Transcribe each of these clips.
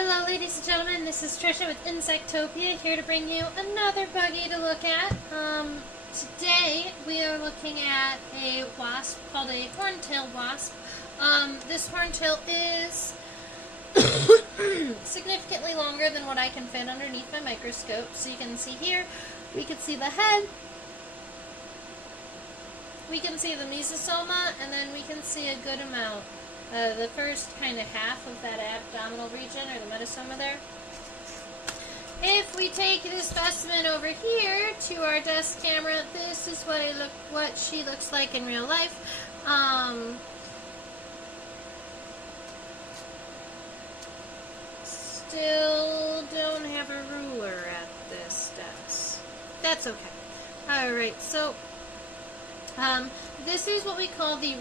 Hello ladies and gentlemen, this is Trisha with Insectopia, here to bring you another buggy to look at. Today we are looking at a wasp called a horntail wasp. This horntail is significantly longer than what I can fit underneath my microscope. So you can see here, we can see the head, we can see the mesosoma, and then we can see a good amount. The first kind of half of that abdominal region, or the metasoma there. If we take this specimen over here to our desk camera, this is what she looks like in real life. Still don't have a ruler at this desk. That's okay. Alright, so this is what we call the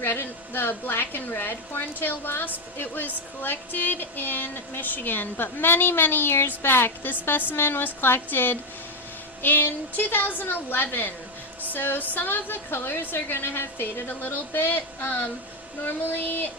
black and red horntail wasp. It was collected in Michigan, but many, many years back. This specimen was collected in 2011. So some of the colors are going to have faded a little bit. Normally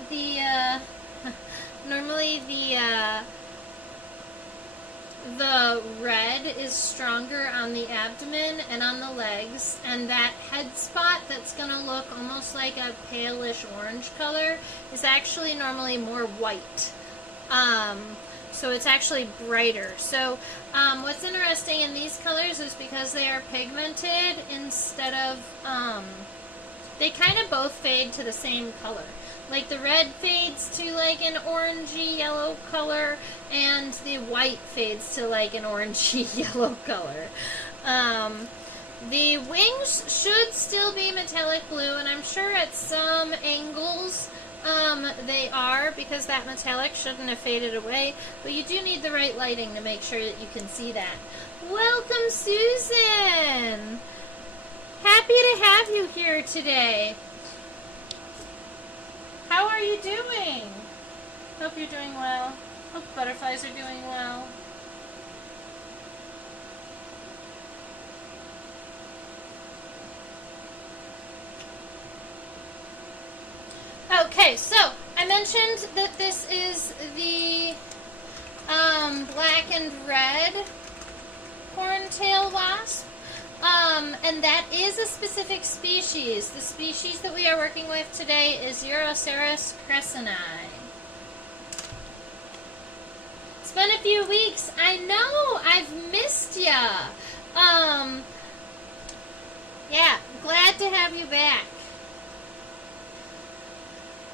the red is stronger on the abdomen and on the legs, and that head spot that's going to look almost like a palish orange color is actually normally more white. So it's actually brighter. So what's interesting in these colors is because they are pigmented instead of, they kind of both fade to the same color. Like the red fades to like an orangey yellow color, and the white fades to like an orangey yellow color. The wings should still be metallic blue, and I'm sure at some angles they are, because that metallic shouldn't have faded away, but you do need the right lighting to make sure that you can see that. Welcome, Susan! Happy to have you here today. How are you doing? Hope you're doing well. Hope butterflies are doing well. Okay, so I mentioned that this is the black and red horntail wasp. And that is a specific species. The species that we are working with today is Urocerus cressoni. It's been a few weeks. I know, I've missed ya. Yeah, glad to have you back.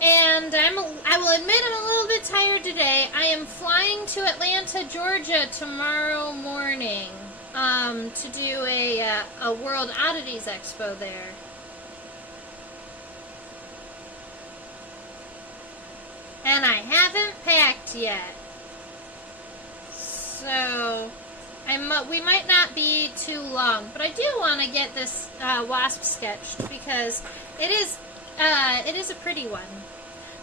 And I will admit I'm a little bit tired today. I am flying to Atlanta, Georgia tomorrow morning. To do a World Oddities Expo there. And I haven't packed yet. So, we might not be too long. But I do want to get this wasp sketched, because it is a pretty one.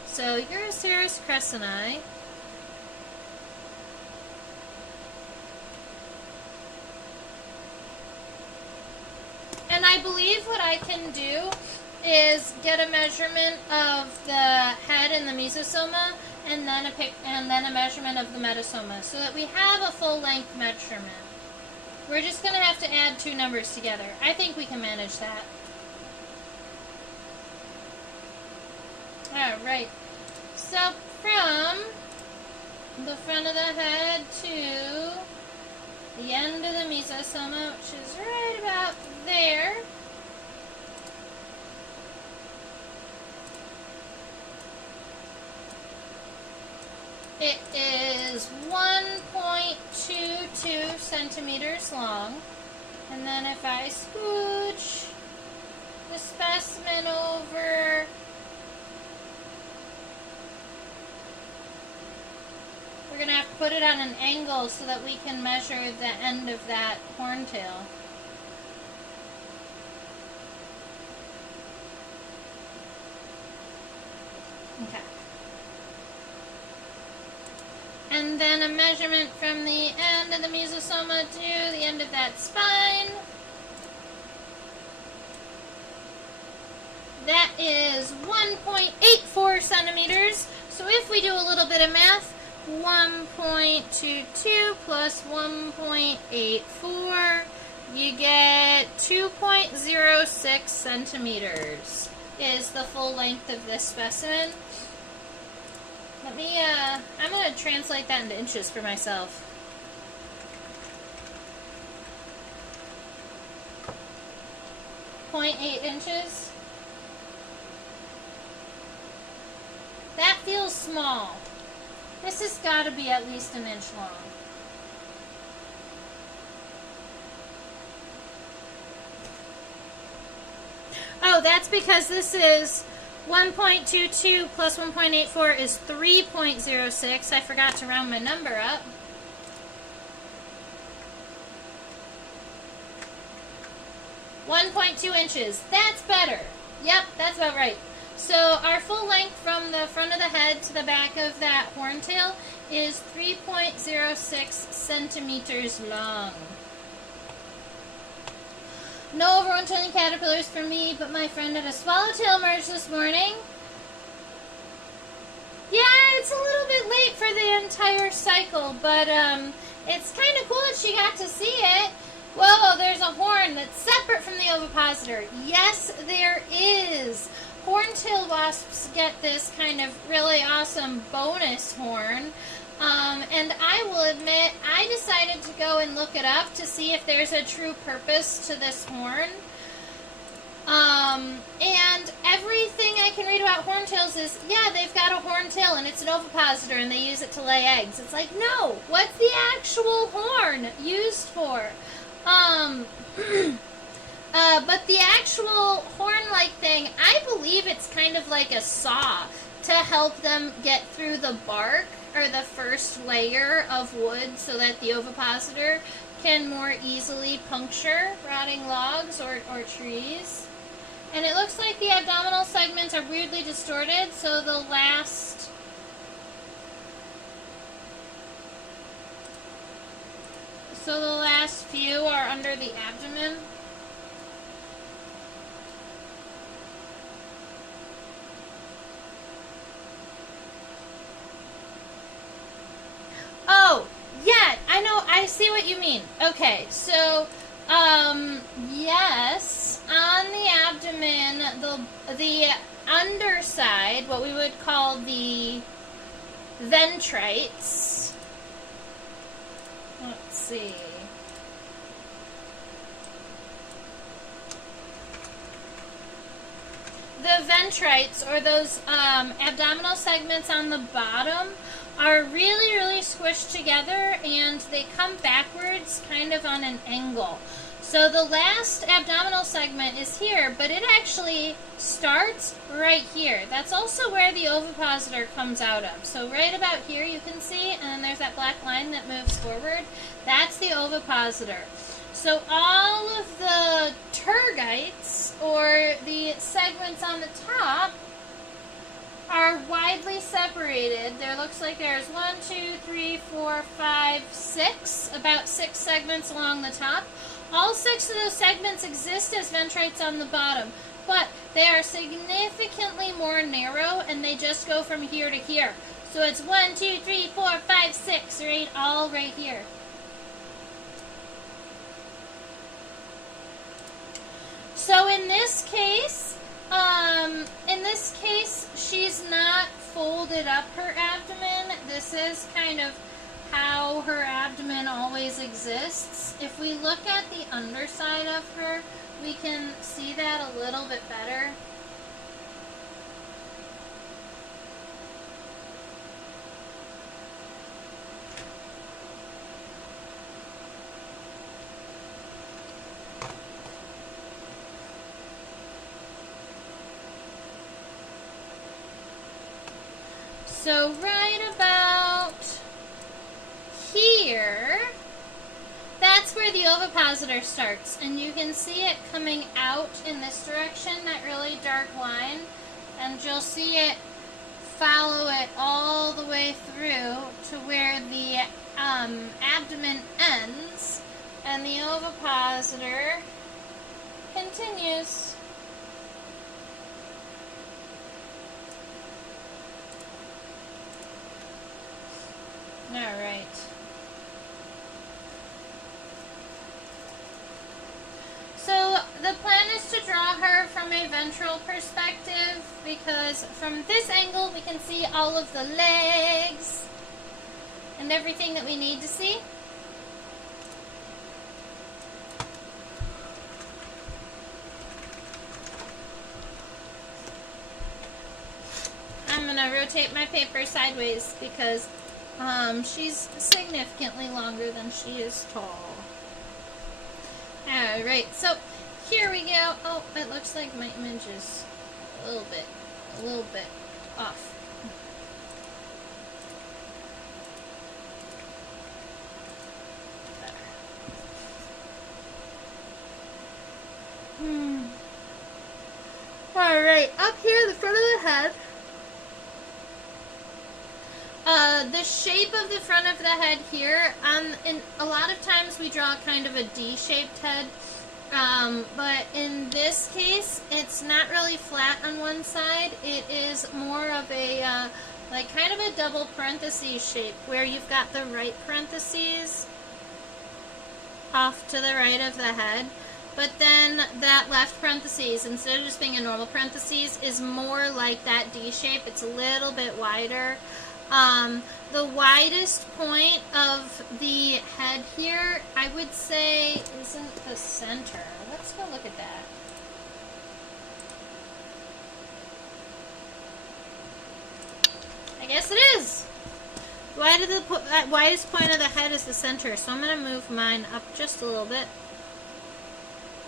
So, Urocerus cressoni. And I believe what I can do is get a measurement of the head and the mesosoma, and then a measurement of the metasoma, so that we have a full length measurement. We're just going to have to add two numbers together. I think we can manage that. Alright, so from the front of the head to the end of the mesosoma, which is right about there. It is 1.22 centimeters long. And then if I scooch the specimen over, we're going to have to put it on an angle so that we can measure the end of that horntail. Okay. And then a measurement from the end of the mesosoma to the end of that spine. That is 1.84 centimeters. So if we do a little bit of math, 1.22 plus 1.84, you get 2.06 centimeters is the full length of this specimen. Let me, I'm going to translate that into inches for myself. .8 inches. That feels small. This has got to be at least an inch long. Oh, that's because this is 1.22 plus 1.84 is 3.06. I forgot to round my number up. .2 inches. That's better. Yep, that's about right. So our full length from the front of the head to the back of that horntail is 3.06 centimeters long. No overwintering caterpillars for me, but my friend had a swallowtail emerge this morning. Yeah, it's a little bit late for the entire cycle, but it's kind of cool that she got to see it. Whoa, there's a horn that's separate from the ovipositor. Yes, there is. Horntail wasps get this kind of really awesome bonus horn. And I will admit, I decided to go and look it up to see if there's a true purpose to this horn. And everything I can read about horntails is, yeah, they've got a horntail and it's an ovipositor and they use it to lay eggs. It's like, no, what's the actual horn used for? But the actual horn-like thing, I believe it's kind of like a saw to help them get through the bark or the first layer of wood so that the ovipositor can more easily puncture rotting logs or trees. And it looks like the abdominal segments are weirdly distorted, so the last few are under the abdomen. Oh, yeah, I know, I see what you mean. Okay, so, yes, on the abdomen, the underside, what we would call the ventrites, let's see. The ventrites, or those abdominal segments on the bottom, are really, really squished together and they come backwards kind of on an angle. So the last abdominal segment is here, but it actually starts right here. That's also where the ovipositor comes out of. So right about here you can see, and then there's that black line that moves forward. That's the ovipositor. So all of the tergites, or the segments on the top, are widely separated. There looks like there's 1, 2, 3, 4, 5, 6, about 6 segments along the top. All 6 of those segments exist as ventrites on the bottom, but they are significantly more narrow and they just go from here to here. So it's 1, 2, 3, 4, 5, 6, right? All right here. So in this case, she's not folded up her abdomen. This is kind of how her abdomen always exists. If we look at the underside of her, we can see that a little bit better. So right about here, that's where the ovipositor starts, and you can see it coming out in this direction, that really dark line, and you'll see it follow it all the way through to where the abdomen ends, and the ovipositor continues. Alright. So the plan is to draw her from a ventral perspective because from this angle we can see all of the legs and everything that we need to see. I'm going to rotate my paper sideways because she's significantly longer than she is tall. Alright, so here we go. Oh, it looks like my image is a little bit off. Alright, up here, the front of the head. The shape of the front of the head here, and a lot of times we draw kind of a D-shaped head, but in this case, it's not really flat on one side. It is more of a, like kind of a double parentheses shape, where you've got the right parentheses off to the right of the head, but then that left parentheses, instead of just being a normal parentheses, is more like that D shape. It's a little bit wider. The widest point of the head here, I would say, isn't the center. Let's go look at that. I guess it is. The widest point of the head is the center, so I'm going to move mine up just a little bit.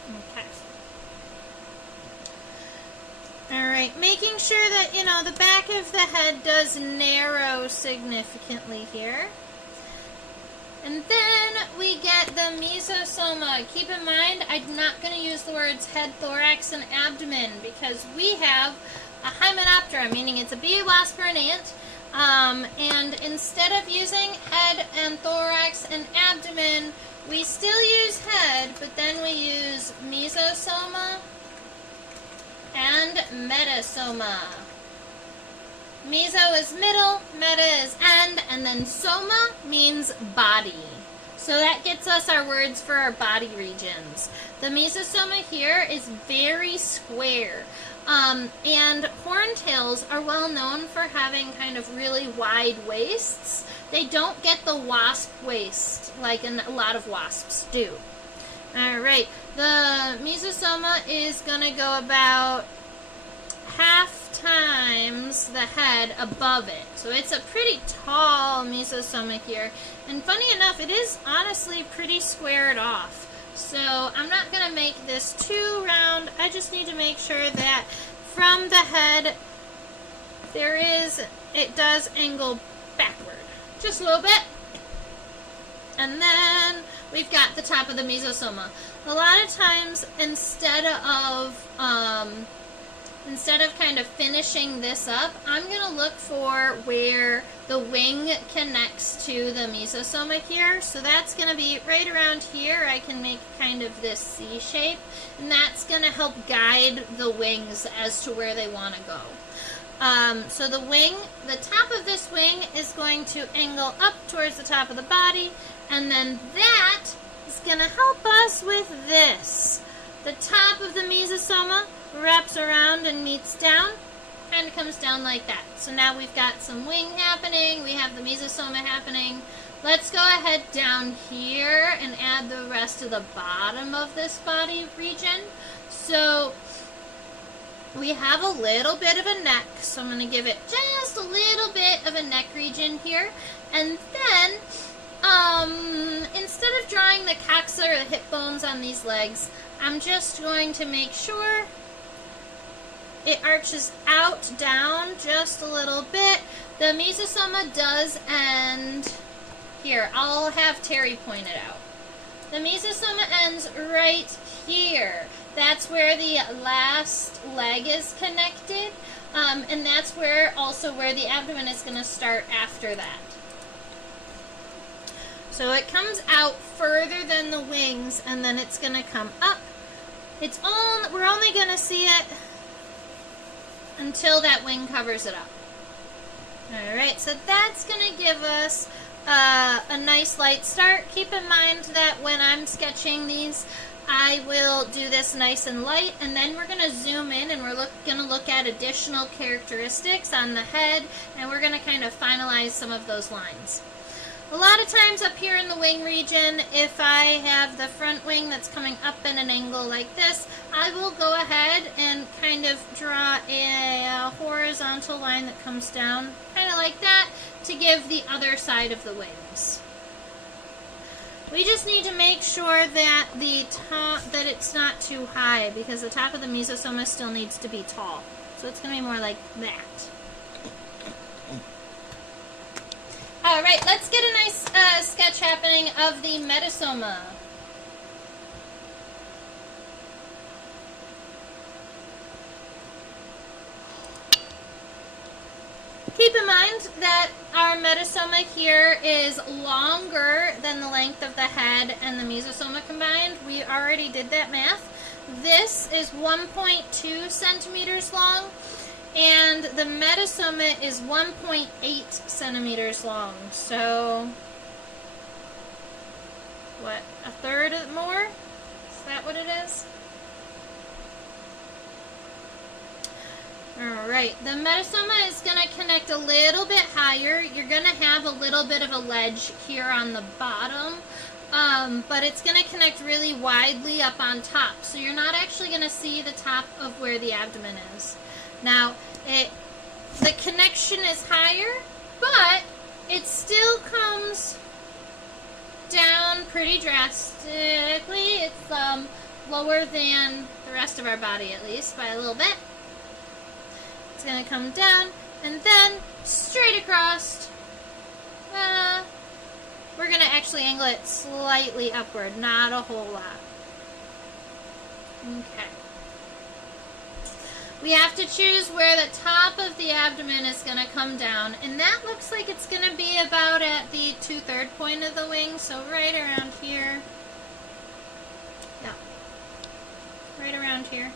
Okay. Alright, making sure that, you know, the back of the head does narrow significantly here. And then we get the mesosoma. Keep in mind, I'm not going to use the words head, thorax, and abdomen because we have a hymenoptera, meaning it's a bee, wasp, or an ant. And instead of using head and thorax and abdomen, we still use head, but then we use mesosoma and metasoma. Meso is middle, meta is end, and then soma means body. So that gets us our words for our body regions. The mesosoma here is very square. And horntails are well known for having kind of really wide waists. They don't get the wasp waist like a lot of wasps do. Alright, the mesosoma is going to go about half times the head above it. So it's a pretty tall mesosoma here. And funny enough, it is honestly pretty squared off. So I'm not going to make this too round. I just need to make sure that from the head, it does angle backward. Just a little bit. And then we've got the top of the mesosoma. A lot of times, instead of kind of finishing this up, I'm going to look for where the wing connects to the mesosoma here. So that's going to be right around here. I can make kind of this C shape, and that's going to help guide the wings as to where they want to go. So the wing, the top of this wing is going to angle up towards the top of the body, and then that is going to help us with this. The top of the mesosoma wraps around and meets down, kind of comes down like that. So now we've got some wing happening, we have the mesosoma happening. Let's go ahead down here and add the rest of the bottom of this body region. So we have a little bit of a neck, so I'm going to give it just a little bit of a neck region here. And then, instead of drawing the coxa or the hip bones on these legs, I'm just going to make sure it arches out, down just a little bit. The mesosoma does end here. I'll have Terry point it out. The mesosoma ends right here. That's where the last leg is connected, and that's where the abdomen is going to start after that. So it comes out further than the wings, and then it's going to come up. We're only going to see it until that wing covers it up. Alright, so that's going to give us a nice light start. Keep in mind that when I'm sketching these, I will do this nice and light, and then we're going to zoom in and we're going to look at additional characteristics on the head, and we're going to kind of finalize some of those lines. A lot of times up here in the wing region, if I have the front wing that's coming up in an angle like this, I will go ahead and kind of draw a horizontal line that comes down, kind of like that, to give the other side of the wings. We just need to make sure that the top, that it's not too high, because the top of the mesosoma still needs to be tall. So it's going to be more like that. Alright, let's get a nice sketch happening of the metasoma. Keep in mind that our metasoma here is longer than the length of the head and the mesosoma combined. We already did that math. This is 1.2 centimeters long, and the metasoma is 1.8 centimeters long. So, what, a third more? Is that what it is? Alright, the metasoma is going to connect a little bit higher. You're going to have a little bit of a ledge here on the bottom, but it's going to connect really widely up on top. So you're not actually going to see the top of where the abdomen is. Now, the connection is higher, but it still comes down pretty drastically. It's lower than the rest of our body, at least, by a little bit. It's going to come down, and then straight across. We're going to actually angle it slightly upward, not a whole lot. Okay. We have to choose where the top of the abdomen is going to come down, and that looks like it's going to be about at the 2/3 point of the wing, so right around here. Yeah. Right around here.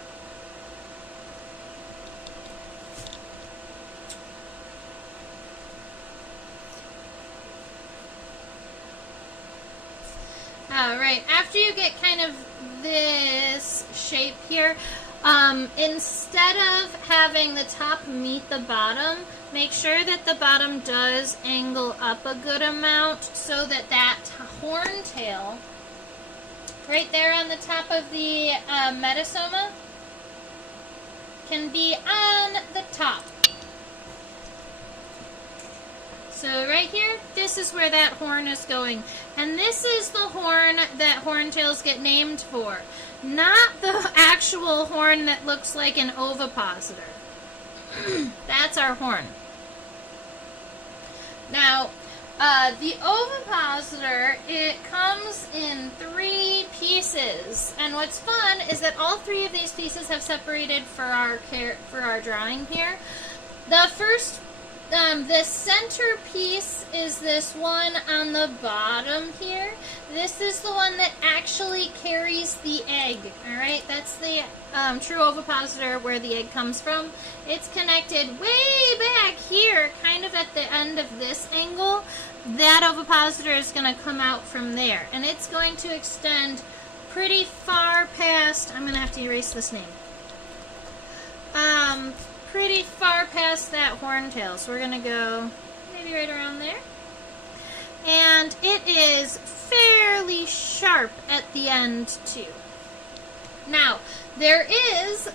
Alright, after you get kind of this shape here, instead of having the top meet the bottom, make sure that the bottom does angle up a good amount so that that horntail right there on the top of the metasoma can be on the top. So right here, this is where that horn is going. And this is the horn that horntails get named for. Not the actual horn that looks like an ovipositor. That's our horn. Now, the ovipositor, it comes in 3 pieces. And what's fun is that all 3 of these pieces have separated for our drawing here. The first the center piece is this one on the bottom here. This is the one that actually carries the egg. Alright, that's the true ovipositor where the egg comes from. It's connected way back here, kind of at the end of this angle. That ovipositor is going to come out from there. And it's going to extend pretty far past, I'm going to have to erase this name. Pretty far past that horntail. So we're going to go maybe right around there. And it is fairly sharp at the end too. Now, there is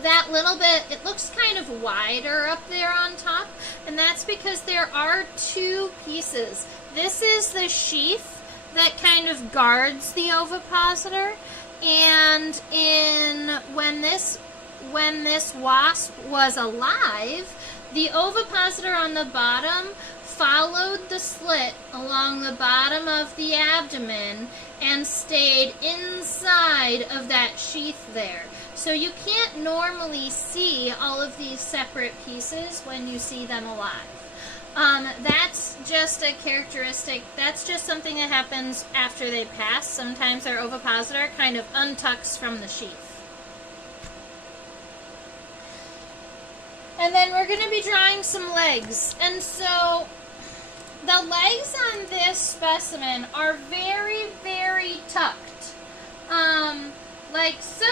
that little bit, it looks kind of wider up there on top, and that's because there are 2 pieces. This is the sheath that kind of guards the ovipositor, and when this wasp was alive, the ovipositor on the bottom followed the slit along the bottom of the abdomen and stayed inside of that sheath there. So you can't normally see all of these separate pieces when you see them alive. That's just a characteristic, that's just something that happens after they pass. Sometimes their ovipositor kind of untucks from the sheath. And then we're going to be drawing some legs. And so the the legs on this specimen are very, very tucked. Like so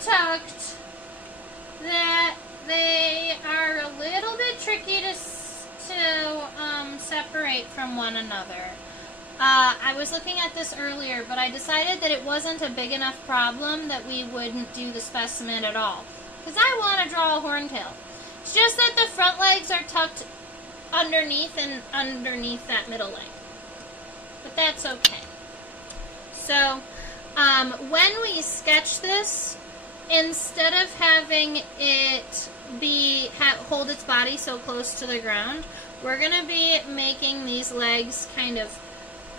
tucked that they are a little bit tricky to separate from one another. I was looking at this earlier, but I decided that it wasn't a big enough problem that we wouldn't do the specimen at all. Because I want to draw a horntail. It's just that the front legs are tucked underneath and underneath that middle leg. But that's okay. So, when we sketch this, instead of having it hold its body so close to the ground, we're going to be making these legs kind of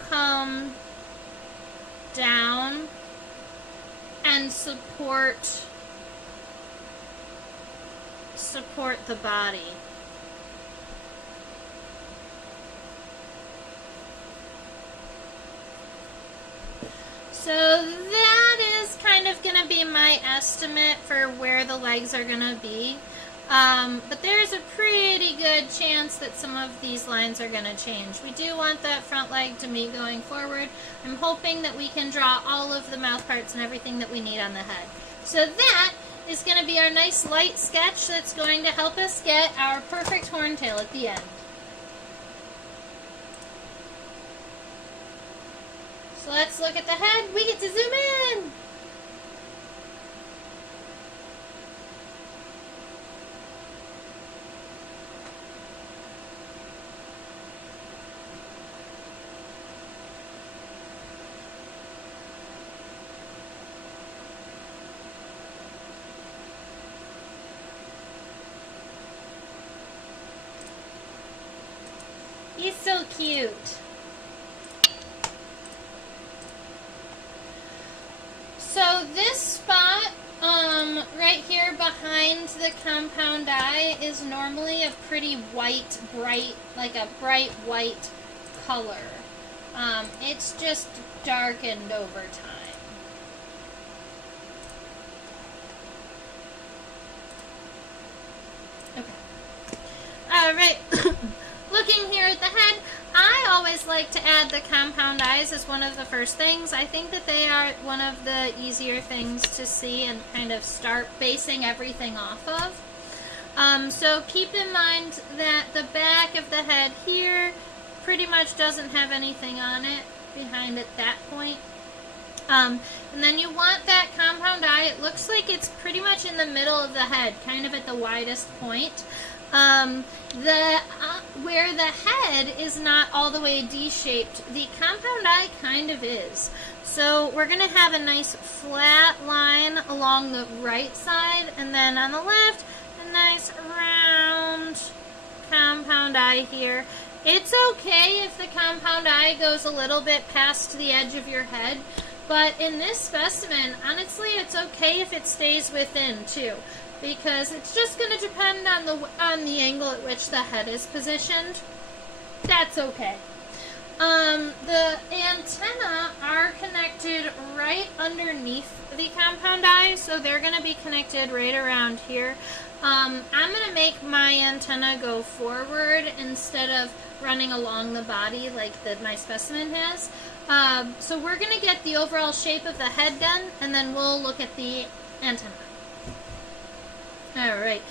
come down and support the body. So that is kind of going to be my estimate for where the legs are going to be. But there's a pretty good chance that some of these lines are going to change. We do want that front leg to meet going forward. I'm hoping that we can draw all of the mouth parts and everything that we need on the head. So that is going to be our nice light sketch that's going to help us get our perfect horntail at the end. So let's look at the head. We get to zoom in. He's so cute. So this spot right here behind the compound eye is normally a pretty white, bright, like a bright white color. It's just darkened over time. Okay. Alright. Looking here at the head, I always like to add the compound eyes as one of the first things. I think that they are one of the easier things to see and kind of start basing everything off of. So keep in mind that the back of the head here pretty much doesn't have anything on it behind at that point. And then you want that compound eye. It looks like it's pretty much in the middle of the head, kind of at the widest point. Where the head is not all the way D-shaped, the compound eye kind of is. So we're going to have a nice flat line along the right side, and then on the left, a nice round compound eye here. It's okay if the compound eye goes a little bit past the edge of your head, but in this specimen, honestly, it's okay if it stays within too, because it's just going to depend on the angle at which the head is positioned. That's okay. The antennae are connected right underneath the compound eye, so they're going to be connected right around here. I'm going to make my antenna go forward instead of running along the body like my specimen has. So we're going to get the overall shape of the head done, and then we'll look at the antenna. Alright,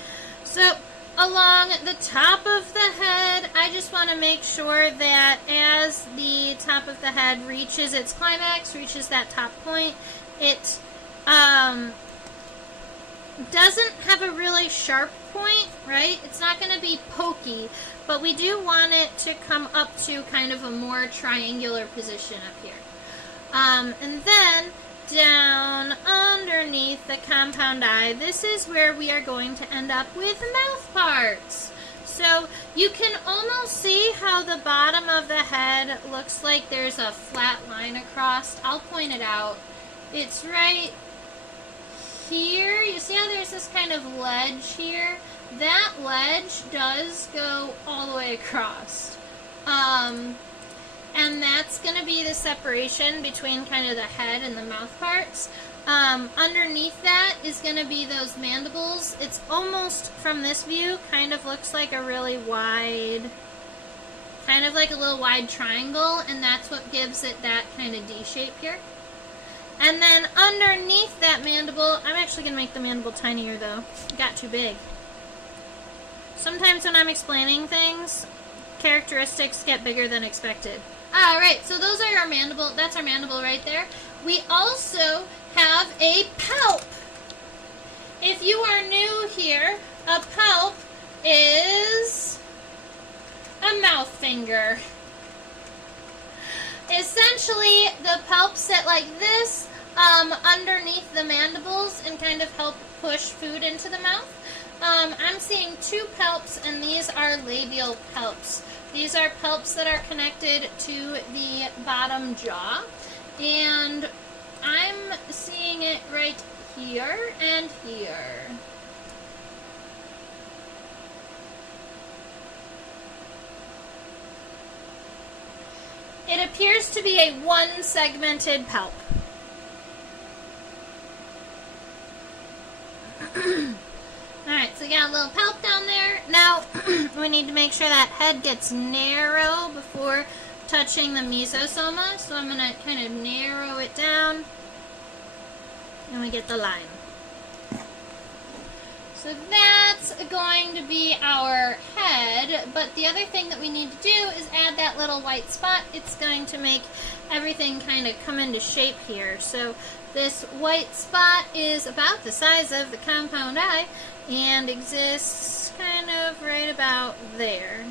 so along the top of the head, I just want to make sure that as the top of the head reaches its climax, reaches that top point, it doesn't have a really sharp point, right? It's not going to be pokey, but we do want it to come up to kind of a more triangular position up here. And then down underneath the compound eye, this is where we are going to end up with mouth parts. So you can almost see how the bottom of the head looks like there's a flat line across. I'll point it out. It's right here. You see how there's this kind of ledge here? That ledge does go all the way across. And that's going to be the separation between kind of the head and the mouth parts. Underneath that is going to be those mandibles. It's almost, from this view, kind of looks like a really wide kind of like a little wide triangle, and that's what gives it that kind of D shape here. And then underneath that mandible, I'm actually going to make the mandible tinier though. It got too big. Sometimes when I'm explaining things, characteristics get bigger than expected. Alright, so those are our mandible. That's our mandible right there. We also have a palp. If you are new here, a palp is a mouth finger. Essentially, the palps sit like this underneath the mandibles and kind of help push food into the mouth. I'm seeing two palps, and these are labial palps. These are palps that are connected to the bottom jaw, and I'm seeing it right here and here. It appears to be a one-segmented palp. Alright, so we got a little palp down there. Now, we need to make sure that head gets narrow before touching the mesosoma. So I'm going to kind of narrow it down. And we get the line. So that's going to be our head. But the other thing that we need to do is add that little white spot. It's going to make everything kind of come into shape here. So this white spot is about the size of the compound eye and exists kind of right about there.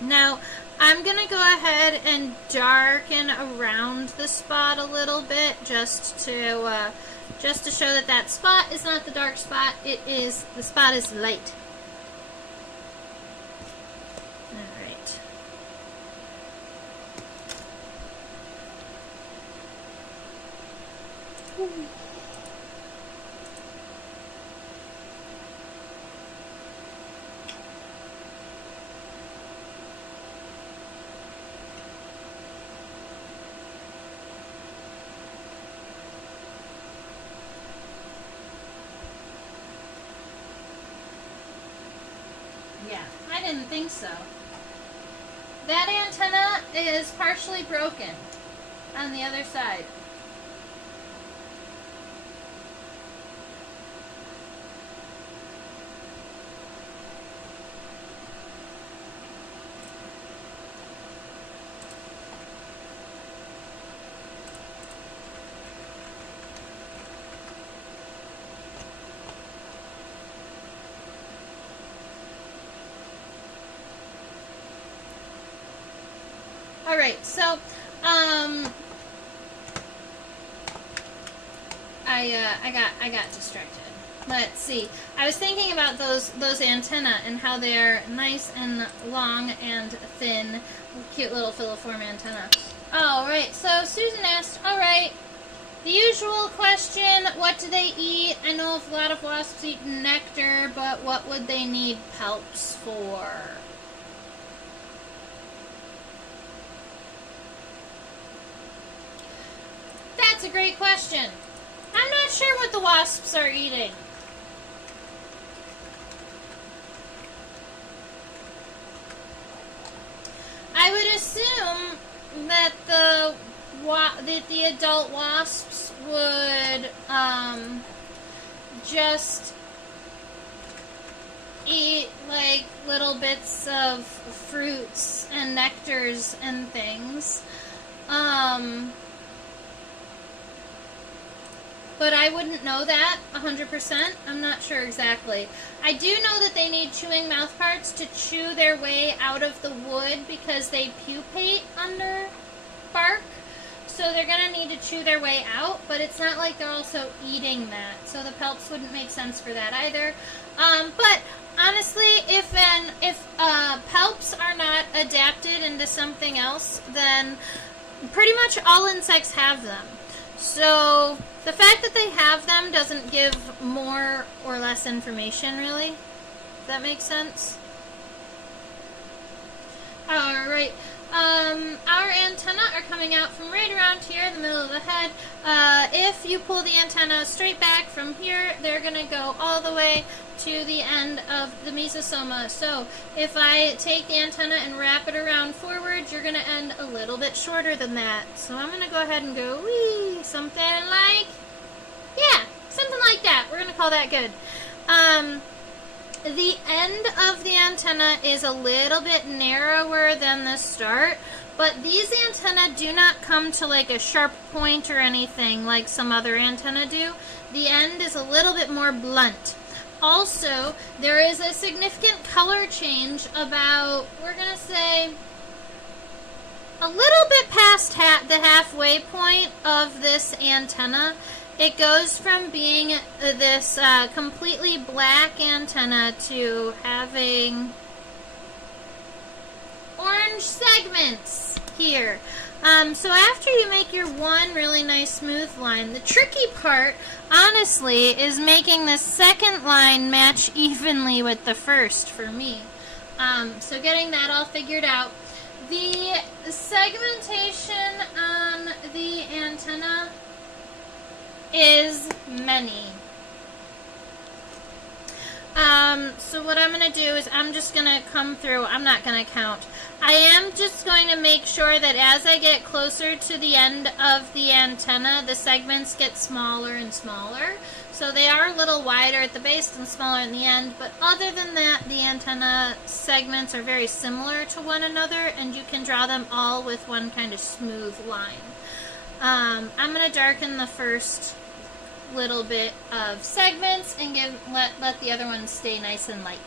Now, I'm going to go ahead and darken around the spot a little bit just to show that that spot is not the dark spot. It is, the spot is light. Alright. Yeah, I didn't think so. That antenna is partially broken on the other side. Alright, so, I got distracted. Let's see. I was thinking about those antennae and how they're nice and long and thin. Cute little filiform antenna. Alright, so Susan asked, alright, the usual question, what do they eat? I know a lot of wasps eat nectar, but what would they need palps for? That's a great question. I'm not sure what the wasps are eating. I would assume that the adult wasps would just eat like little bits of fruits and nectars and things. But I wouldn't know that 100%. I'm not sure exactly. I do know that they need chewing mouthparts to chew their way out of the wood because they pupate under bark. So they're going to need to chew their way out, but it's not like they're also eating that. So the palps wouldn't make sense for that either. But honestly, if palps are not adapted into something else, then pretty much all insects have them. So the fact that they have them doesn't give more or less information, really. Does that make sense? Alright, Our antennae are coming out from right around here, the middle of the head. If you pull the antenna straight back from here, they're going to go all the way to the end of the mesosoma. So if I take the antenna and wrap it around forward, you're going to end a little bit shorter than that. So I'm going to go ahead and go, wee, something like, yeah, something like that. We're going to call that good. The end of the antenna is a little bit narrower than the start, but these antennae do not come to like a sharp point or anything like some other antennae do. The end is a little bit more blunt. Also, there is a significant color change about, we're going to say, a little bit past the halfway point of this antenna. It goes from being this completely black antenna to having orange segments here. So after you make your one really nice smooth line, the tricky part, honestly, is making the second line match evenly with the first for me. So getting that all figured out. The segmentation on the antenna is many. So what I'm going to do is I'm just going to come through. I'm not going to count. I am just going to make sure that as I get closer to the end of the antenna, the segments get smaller and smaller. So they are a little wider at the base and smaller in the end, but other than that, the antenna segments are very similar to one another, and you can draw them all with one kind of smooth line. I'm going to darken the first little bit of segments and let the other ones stay nice and light.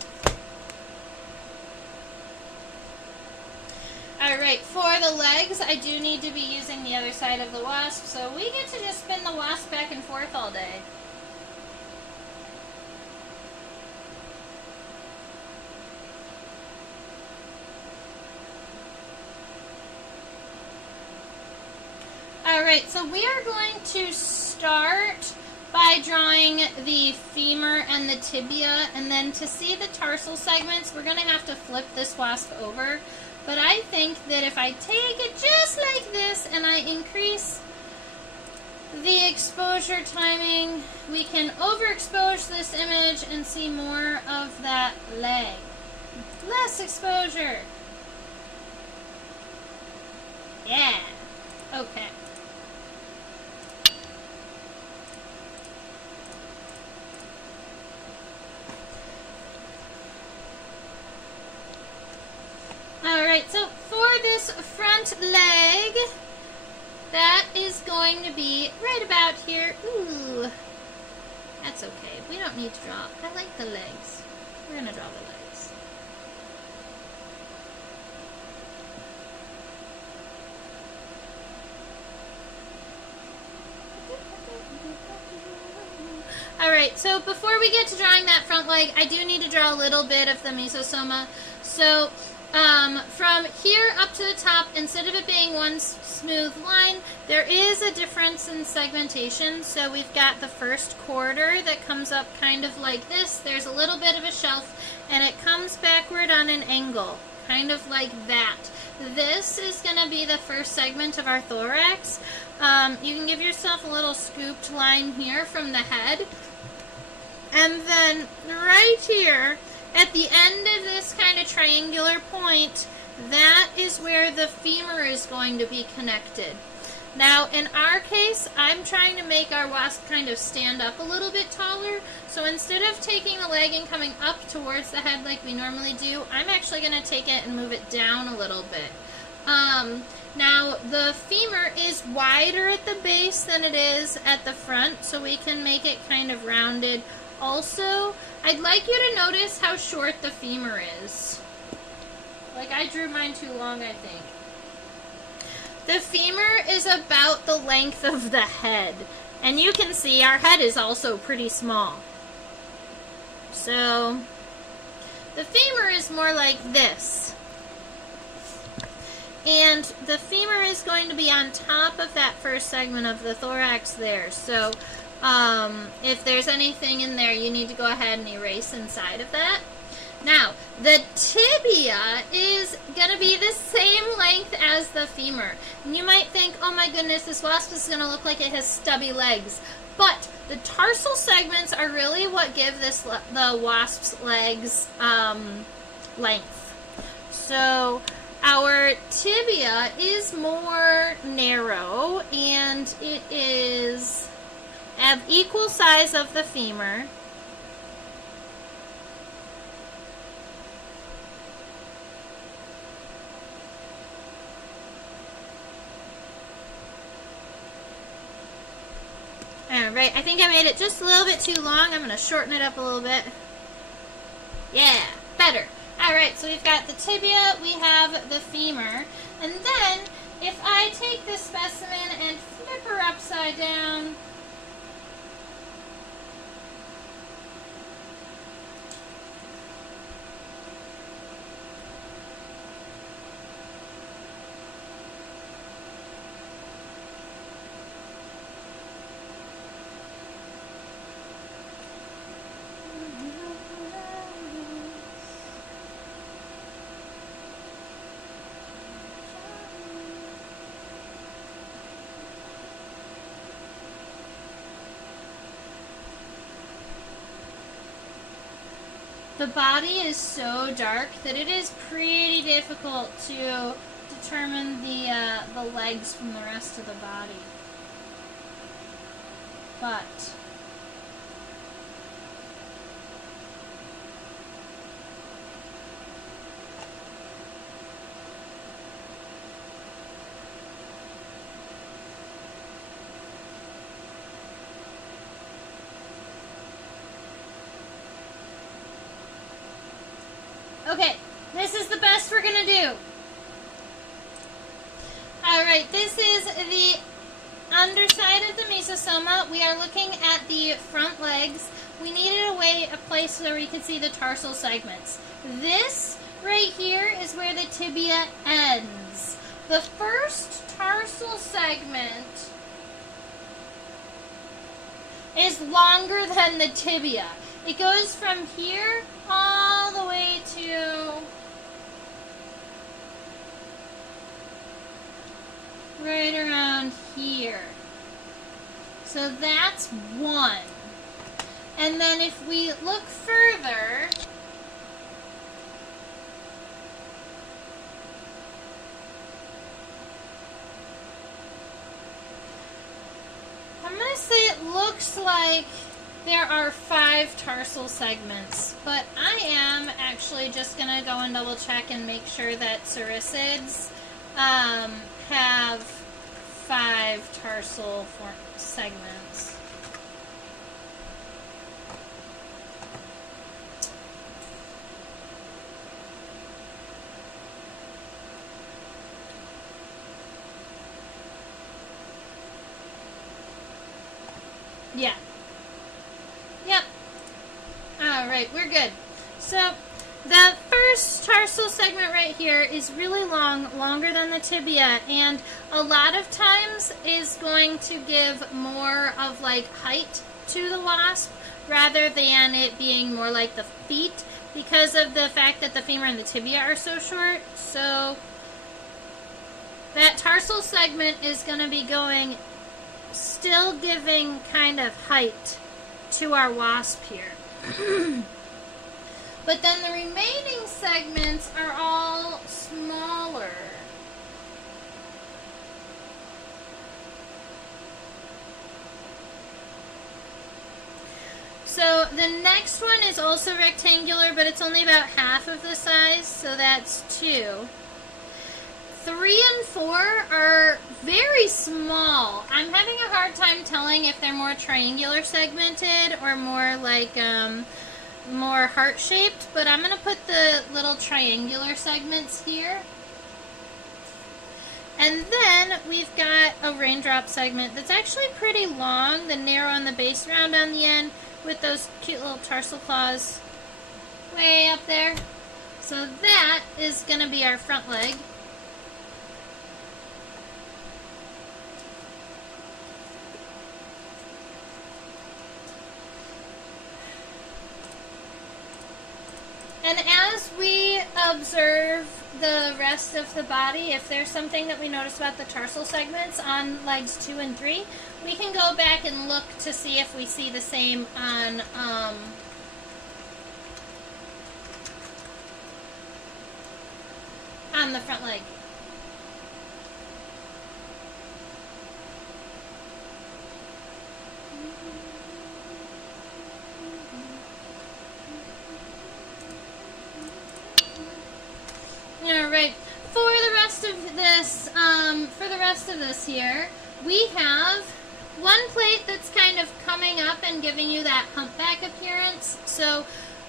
Alright, for the legs, I do need to be using the other side of the wasp, so we get to just spin the wasp back and forth all day. Alright, so we are going to start by drawing the femur and the tibia, and then to see the tarsal segments, we're going to have to flip this wasp over. But I think that if I take it just like this and I increase the exposure timing, we can overexpose this image and see more of that leg. Less exposure. Yeah. Okay. Alright, so for this front leg, that is going to be right about here. Ooh, that's okay. We don't need to draw. I like the legs. We're going to draw the legs. Alright, so before we get to drawing that front leg, I do need to draw a little bit of the mesosoma. So from here up to the top, instead of it being one smooth line, there is a difference in segmentation. So we've got the first quarter that comes up kind of like this. There's a little bit of a shelf, and it comes backward on an angle, kind of like that. This is going to be the first segment of our thorax. You can give yourself a little scooped line here from the head. And then right here, at the end of this kind of triangular point, that is where the femur is going to be connected. Now, in our case, I'm trying to make our wasp kind of stand up a little bit taller. So instead of taking the leg and coming up towards the head like we normally do, I'm actually going to take it and move it down a little bit. Now, the femur is wider at the base than it is at the front, so we can make it kind of rounded. Also, I'd like you to notice how short the femur is. Like, I drew mine too long, I think. The femur is about the length of the head. And you can see our head is also pretty small. So, the femur is more like this. And the femur is going to be on top of that first segment of the thorax there. So, if there's anything in there, you need to go ahead and erase inside of that. Now, the tibia is going to be the same length as the femur. And you might think, oh my goodness, this wasp is going to look like it has stubby legs. But the tarsal segments are really what give the wasp's legs length. So our tibia is more narrow, and it is of equal size of the femur. Alright, I think I made it just a little bit too long. I'm going to shorten it up a little bit. Yeah, better. Alright, so we've got the tibia, we have the femur, and then if I take this specimen and flip her upside down, the body is so dark that it is pretty difficult to determine the legs from the rest of the body. But okay, this is the best we're gonna do. Alright, this is the underside of the mesosoma. We are looking at the front legs. We needed a place where we could see the tarsal segments. This right here is where the tibia ends. The first tarsal segment is longer than the tibia. It goes from here all the way to right around here. So that's one. And then if we look further, I'm going to say it looks like there are 5 tarsal segments, but I am actually just going to go and double check and make sure that cericids have 5 tarsal segments. Yeah. Yep. Alright, we're good. So, the first tarsal segment right here is really long, longer than the tibia, and a lot of times is going to give more of like height to the wasp rather than it being more like the feet because of the fact that the femur and the tibia are so short. So, that tarsal segment is going to be going, still giving kind of height to our wasp here. But then the remaining segments are all smaller. So the next one is also rectangular, but it's only about half of the size, so that's 2. 3 and 4 are very small. I'm having a hard time telling if they're more triangular segmented or more like more heart-shaped, but I'm going to put the little triangular segments here. And then we've got a raindrop segment that's actually pretty long, the narrow on the base, round on the end, with those cute little tarsal claws way up there. So that is going to be our front leg. And as we observe the rest of the body, if there's something that we notice about the tarsal segments on legs 2 and 3, we can go back and look to see if we see the same on the front leg. All right. For the rest of this here, we have one plate that's kind of coming up and giving you that humpback appearance. So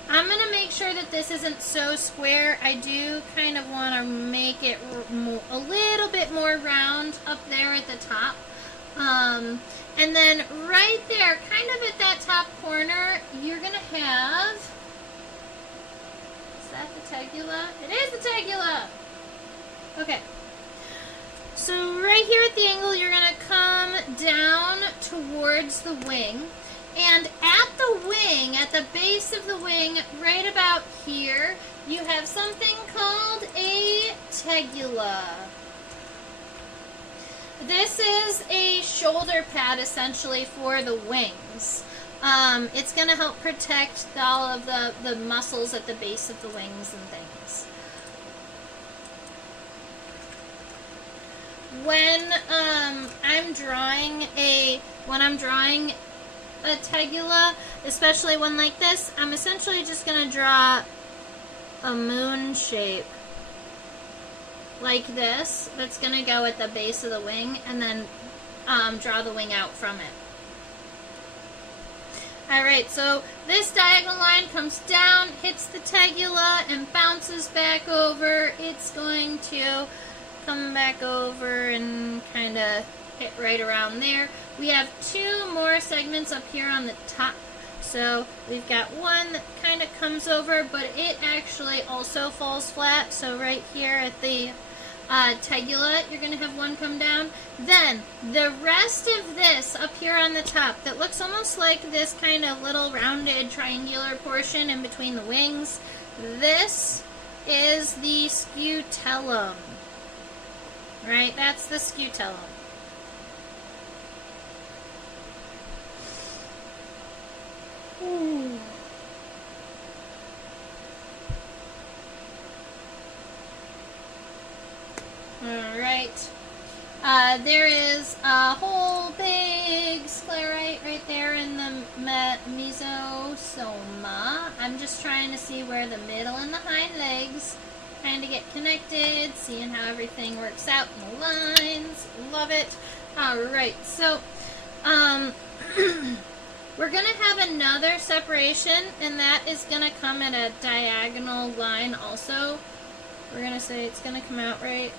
I'm going to make sure that this isn't so square. I do kind of want to make it a little bit more round up there at the top. And then right there, kind of at that top corner, you're going to have... Is that the tegula? It is the tegula! Okay. So right here at the angle, you're going to come down towards the wing. And at the wing, at the base of the wing, right about here, you have something called a tegula. This is a shoulder pad, essentially, for the wings. It's going to help protect all of the muscles at the base of the wings and things. When I'm drawing a tegula, especially one like this, I'm essentially just going to draw a moon shape like this that's going to go at the base of the wing, and then draw the wing out from it. Alright, so this diagonal line comes down, hits the tegula, and bounces back over. It's going to come back over and kind of hit right around there. We have two more segments up here on the top. So we've got one that kind of comes over, but it actually also falls flat. So right here at the tegula, you're going to have one come down. Then the rest of this up here on the top that looks almost like this kind of little rounded triangular portion in between the wings, this is the scutellum. Right? That's the scutellum. Ooh. Alright. There is a whole big sclerite right there in the mesosoma. I'm just trying to see where the middle and the hind legs kind of get connected, seeing how everything works out in the lines. Love it. Alright, so we're going to have another separation, and that is going to come at a diagonal line also. We're going to say it's going to come out right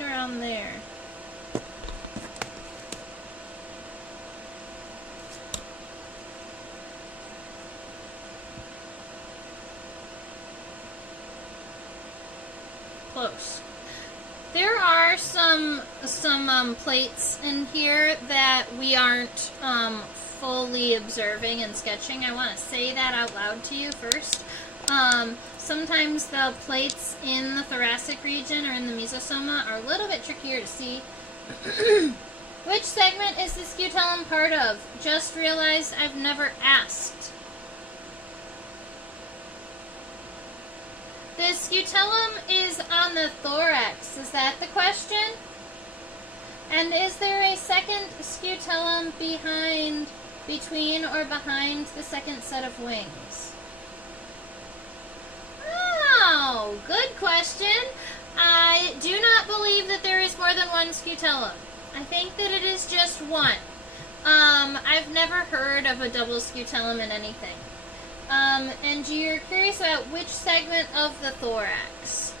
around there. Close. There are some plates in here that we aren't fully observing and sketching. I want to say that out loud to you first. Sometimes the plates in the thoracic region or in the mesosoma are a little bit trickier to see. Which segment is the scutellum part of? Just realized I've never asked. The scutellum is on the thorax. Is that the question? And is there a second scutellum between or behind the second set of wings? Oh, good question. I do not believe that there is more than one scutellum. I think that it is just one. I've never heard of a double scutellum in anything. And you're curious about which segment of the thorax?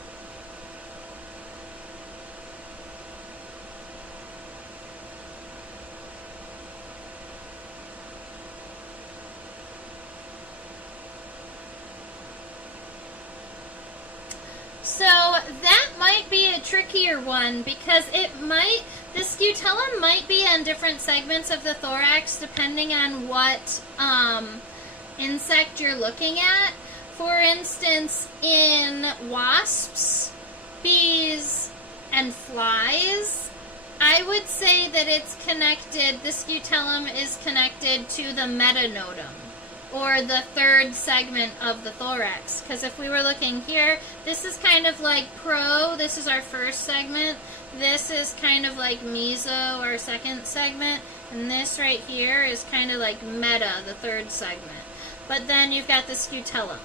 So that might be a trickier one because the scutellum might be on different segments of the thorax depending on what insect you're looking at. for instance, in wasps, bees, and flies, I would say that it's connected, the scutellum is connected to the metanotum, or the third segment of the thorax. Because if we were looking here, this is kind of like this is our first segment. This is kind of like meso, our second segment. And this right here is kind of like meta, the third segment. But then you've got the scutellum,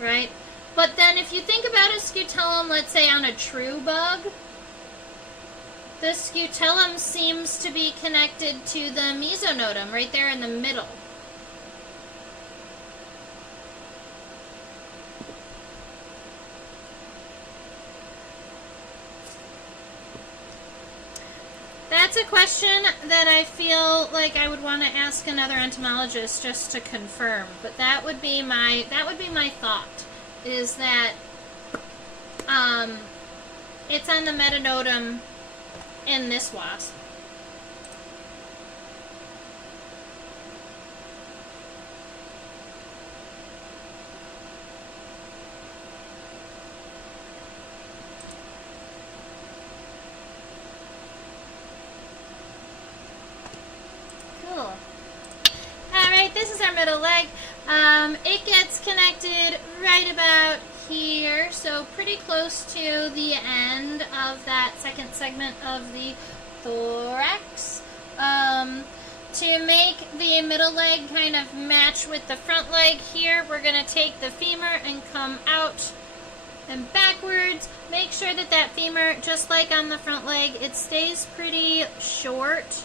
right? But then if you think about a scutellum, let's say on a true bug, the scutellum seems to be connected to the mesonotum right there in the middle. That's a question that I feel like I would want to ask another entomologist just to confirm. But that would be my thought, is that it's on the metanotum in this wasp. Cool. Alright, this is our middle leg. It gets connected right about here, so pretty close to the end of that second segment of the thorax. To make the middle leg kind of match with the front leg here, we're going to take the femur and come out and backwards. Make sure that that femur, just like on the front leg, it stays pretty short.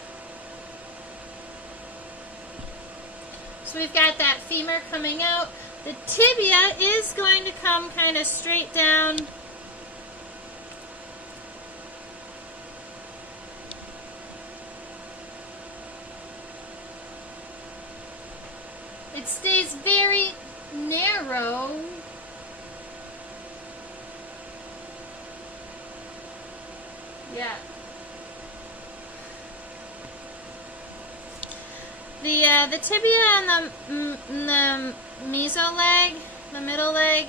So we've got that femur coming out. The tibia is going to come kind of straight down. It stays very narrow. Yeah. The tibia and the meso leg, the middle leg,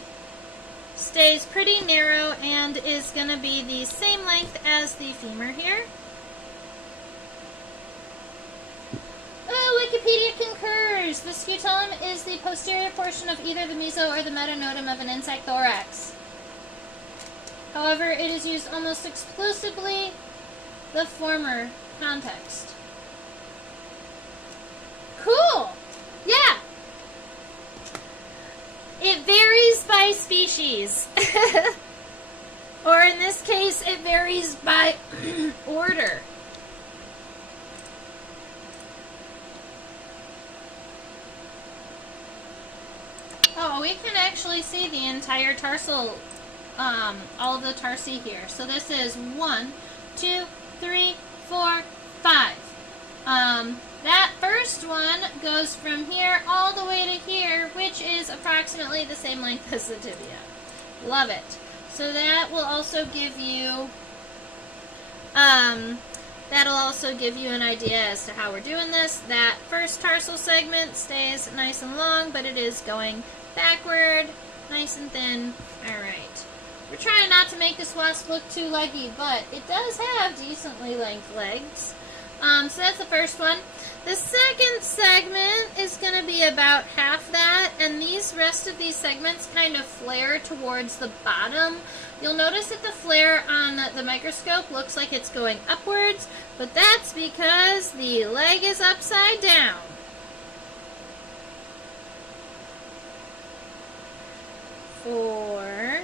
stays pretty narrow and is going to be the same length as the femur here. Oh, Wikipedia concurs! The scutellum is the posterior portion of either the meso or the metanotum of an insect thorax. However, it is used almost exclusively the former context. Cool! Yeah! It varies by species. Or in this case, it varies by order. Oh, we can actually see the entire tarsal, all of the tarsi here. So this is 1, 2, 3, 4, 5. That first one goes from here all the way to here, which is approximately the same length as the tibia. Love it. So that will also give you, that'll also give you an idea as to how we're doing this. That first tarsal segment stays nice and long, but it is going backward, nice and thin. Alright. We're trying not to make this wasp look too leggy, but it does have decently length legs. So that's the first one. The second segment is going to be about half that, and these rest of these segments kind of flare towards the bottom. You'll notice that the flare on the microscope looks like it's going upwards, but that's because the leg is upside down. Four.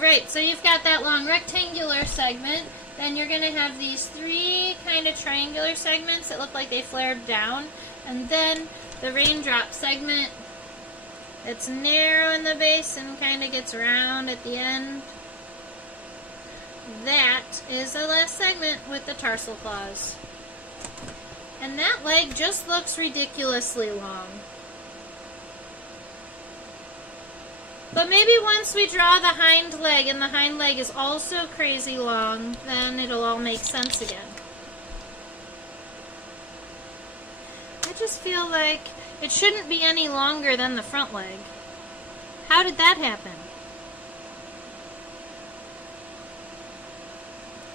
Right, so you've got that long rectangular segment. Then you're going to have these three kind of triangular segments that look like they flared down. And then the raindrop segment that's narrow in the base and kind of gets round at the end. That is the last segment with the tarsal claws. And that leg just looks ridiculously long. But maybe once we draw the hind leg, and the hind leg is also crazy long, then it'll all make sense again. I just feel like it shouldn't be any longer than the front leg. How did that happen?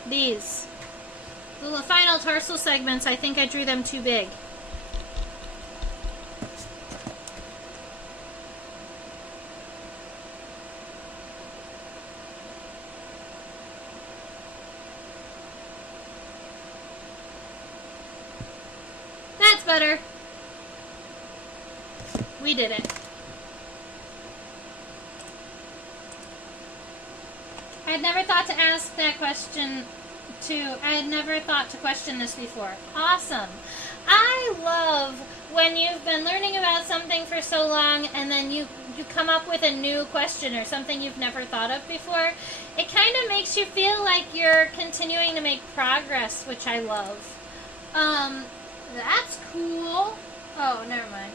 These little final tarsal segments, I think I drew them too big. That's better. We did it. I had never thought to ask that question I had never thought to question this before. Awesome. I love when you've been learning about something for so long and then you come up with a new question or something you've never thought of before. It kind of makes you feel like you're continuing to make progress, which I love. That's cool. Oh, never mind.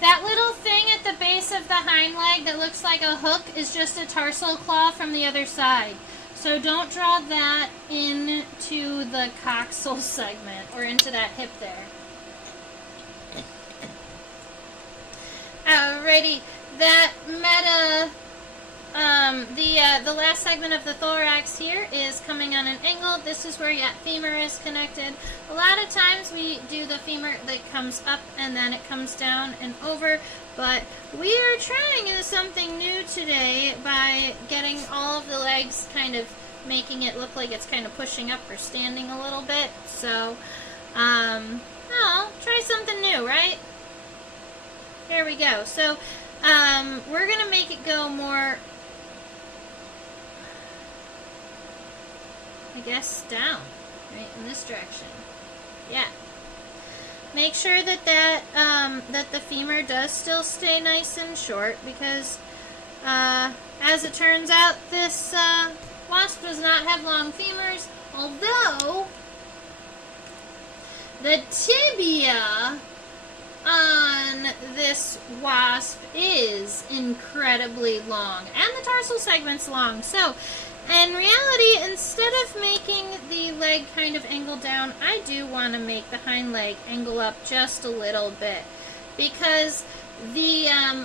That little thing at the base of the hind leg that looks like a hook is just a tarsal claw from the other side. So don't draw that into the coxal segment or into that hip there. Alrighty, that meta, the last segment of the thorax here is coming on an angle. This is where that femur is connected. A lot of times we do the femur that comes up and then it comes down and over, but we are trying something new today by getting all of the legs kind of making it look like it's kind of pushing up or standing a little bit. So, try something new, right? Here we go. So, we're going to make it go more, I guess, down, right, in this direction. Yeah. Make sure that that the femur does still stay nice and short because, as it turns out, this wasp does not have long femurs, although the tibia on this wasp is incredibly long, and the tarsal segment's long. So, in reality, instead of making the leg kind of angle down, I do want to make the hind leg angle up just a little bit, because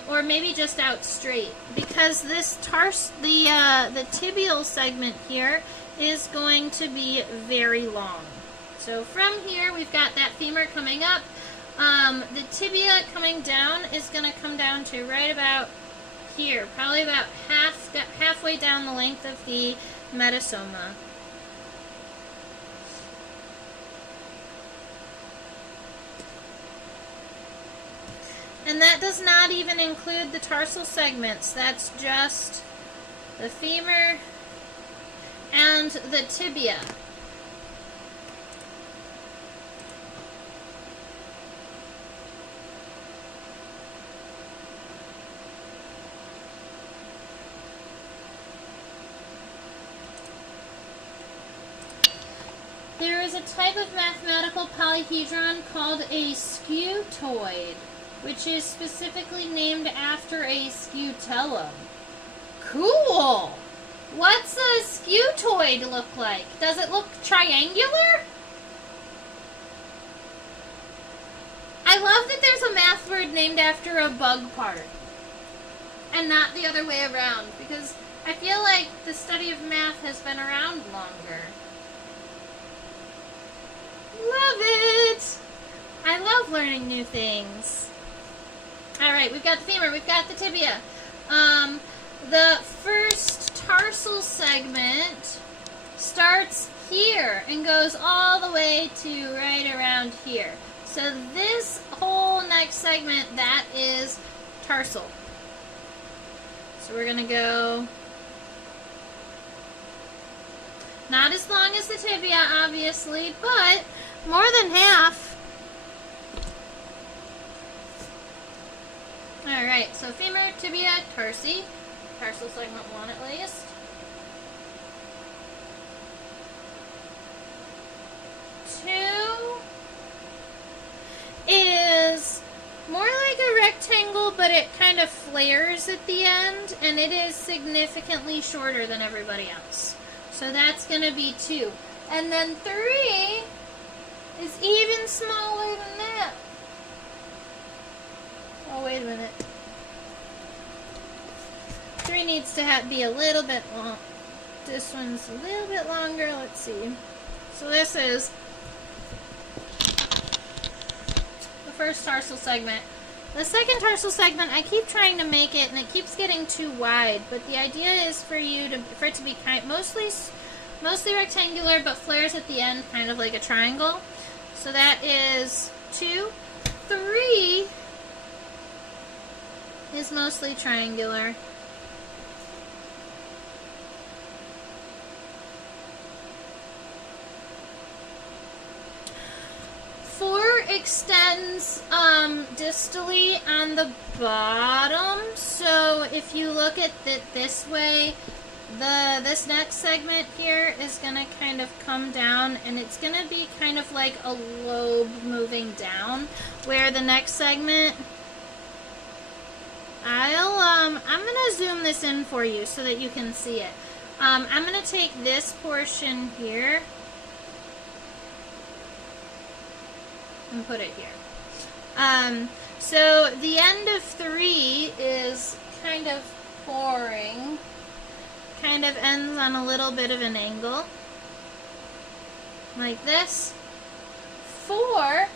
or maybe just out straight, because this the tibial segment here is going to be very long. So from here, we've got that femur coming up. The tibia coming down is going to come down to right about here, probably about halfway down the length of the metasoma. And that does not even include the tarsal segments. That's just the femur and the tibia. There is a type of mathematical polyhedron called a scutoid, which is specifically named after a scutellum. Cool! What's a scutoid look like? Does it look triangular? I love that there's a math word named after a bug part, and not the other way around, because I feel like the study of math has been around longer. Love it! I love learning new things. Alright, we've got the femur, we've got the tibia. The first tarsal segment starts here and goes all the way to right around here. So this whole next segment, that is tarsal. So we're going to go not as long as the tibia, obviously, but more than half. Alright, so femur, tibia, tarsi. Tarsal segment 1 at least. 2 is more like a rectangle, but it kind of flares at the end, and it is significantly shorter than everybody else. So that's going to be 2. And then 3 is even smaller than that. Oh, wait a minute. 3 needs to be a little bit long. This one's a little bit longer. Let's see. So this is the first tarsal segment. The second tarsal segment, I keep trying to make it, and it keeps getting too wide. But the idea is for it to be mostly rectangular, but flares at the end, kind of like a triangle. So that is 2. 3 is mostly triangular. 4 extends distally on the bottom. So if you look at it this way, this next segment here is going to kind of come down, and it's going to be kind of like a lobe moving down, where the next segment, I'm going to zoom this in for you so that you can see it. I'm going to take this portion here and put it here. So the end of 3 is kind of boring. Kind of ends on a little bit of an angle. Like this. 4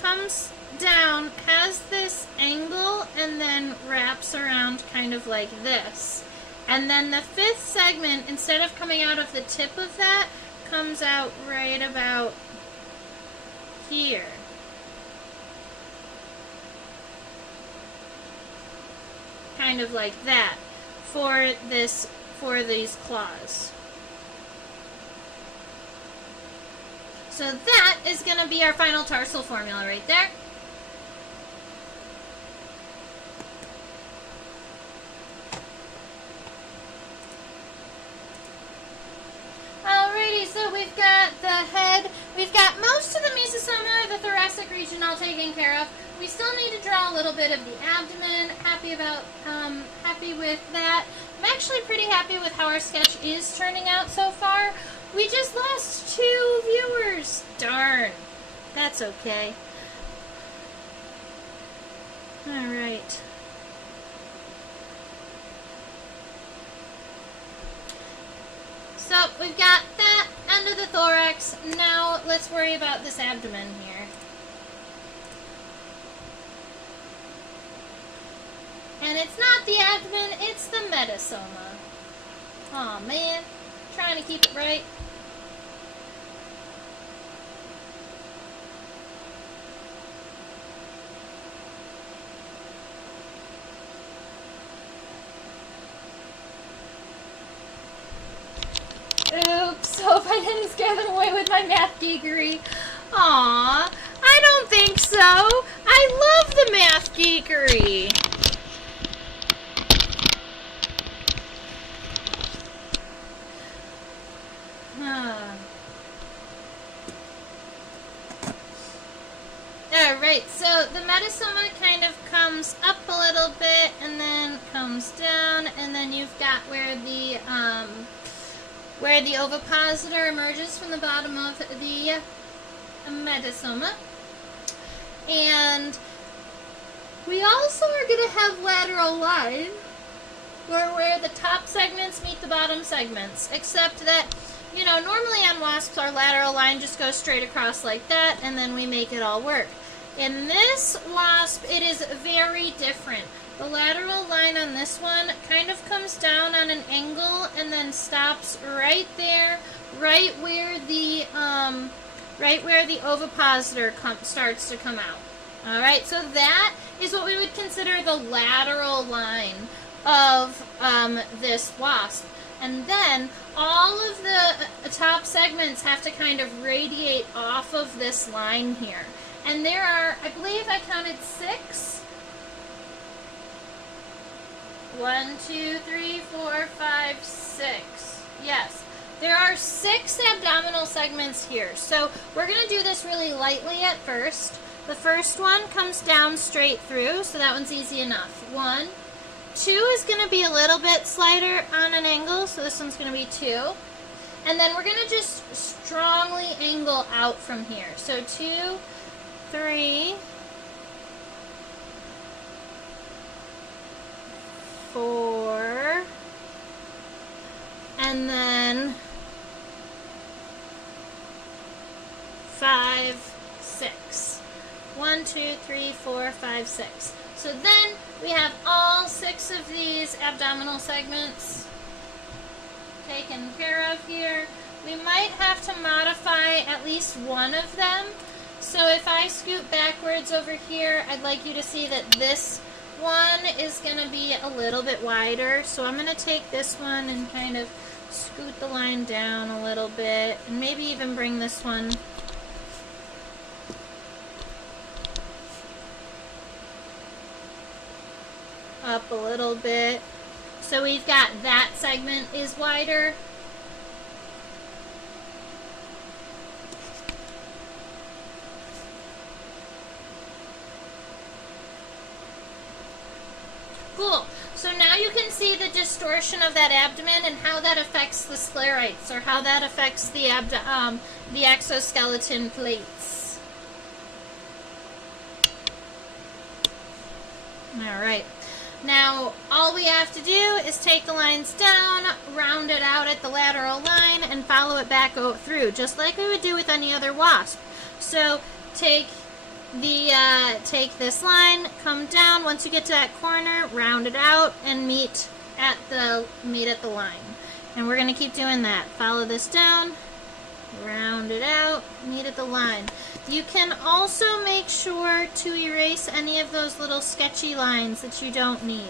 comes down, has this angle, and then wraps around kind of like this. And then the 5th segment, instead of coming out of the tip of that, comes out right about here. Kind of like that for these claws. So that is going to be our final tarsal formula right there. Alrighty, so we've got the head, we've got most of the mesosoma, the thoracic region all taken care of. We still need to draw a little bit of the abdomen. Happy with that. I'm actually pretty happy with how our sketch is turning out so far. We just lost 2 viewers. Darn. That's okay. Alright. So we've got that end of the thorax. Now let's worry about this abdomen here. And it's not the abdomen, it's the metasoma. Aw, man. Trying to keep it right. Oops, hope I didn't scare them away with my math geekery. Aw, I don't think so. I love the math geekery. Alright, so the metasoma kind of comes up a little bit and then comes down, and then you've got where the ovipositor emerges from the bottom of the metasoma. And we also are going to have lateral line, where the top segments meet the bottom segments, except that, you know, normally on wasps our lateral line just goes straight across like that, and then we make it all work. In this wasp, it is very different. The lateral line on this one kind of comes down on an angle and then stops right there, right where the ovipositor starts to come out. All right, so that is what we would consider the lateral line of this wasp. And then all of the top segments have to kind of radiate off of this line here. And there are, I believe I counted 6. 1, 2, 3, 4, 5, 6. Yes. There are 6 abdominal segments here. So we're going to do this really lightly at first. The first one comes down straight through, so that one's easy enough. 1. 2 is going to be a little bit slighter on an angle, so this one's going to be 2. And then we're going to just strongly angle out from here. So 2, 3, 4, and then 5, 6. 1, 2, 3, 4, 5, 6. So then we have all 6 of these abdominal segments taken care of here. We might have to modify at least one of them. So if I scoot backwards over here, I'd like you to see that this one is going to be a little bit wider. So I'm going to take this one and kind of scoot the line down a little bit, and maybe even bring this one up a little bit. So we've got that segment is wider. Cool. So now you can see the distortion of that abdomen and how that affects the sclerites, or how that affects the exoskeleton plates. All right. Now, all we have to do is take the lines down, round it out at the lateral line, and follow it back through, just like we would do with any other wasp. So, take this line, come down. Once you get to that corner, round it out, and meet at the line. And we're going to keep doing that. Follow this down, round it out, meet at the line. You can also make sure to erase any of those little sketchy lines that you don't need.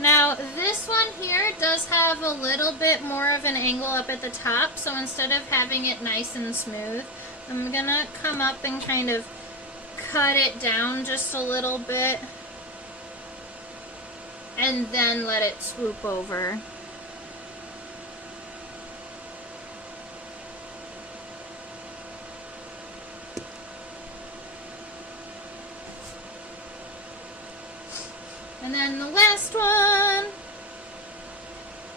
Now, this one here does have a little bit more of an angle up at the top, so instead of having it nice and smooth, I'm going to come up and kind of cut it down just a little bit, and then let it swoop over. And then the last one,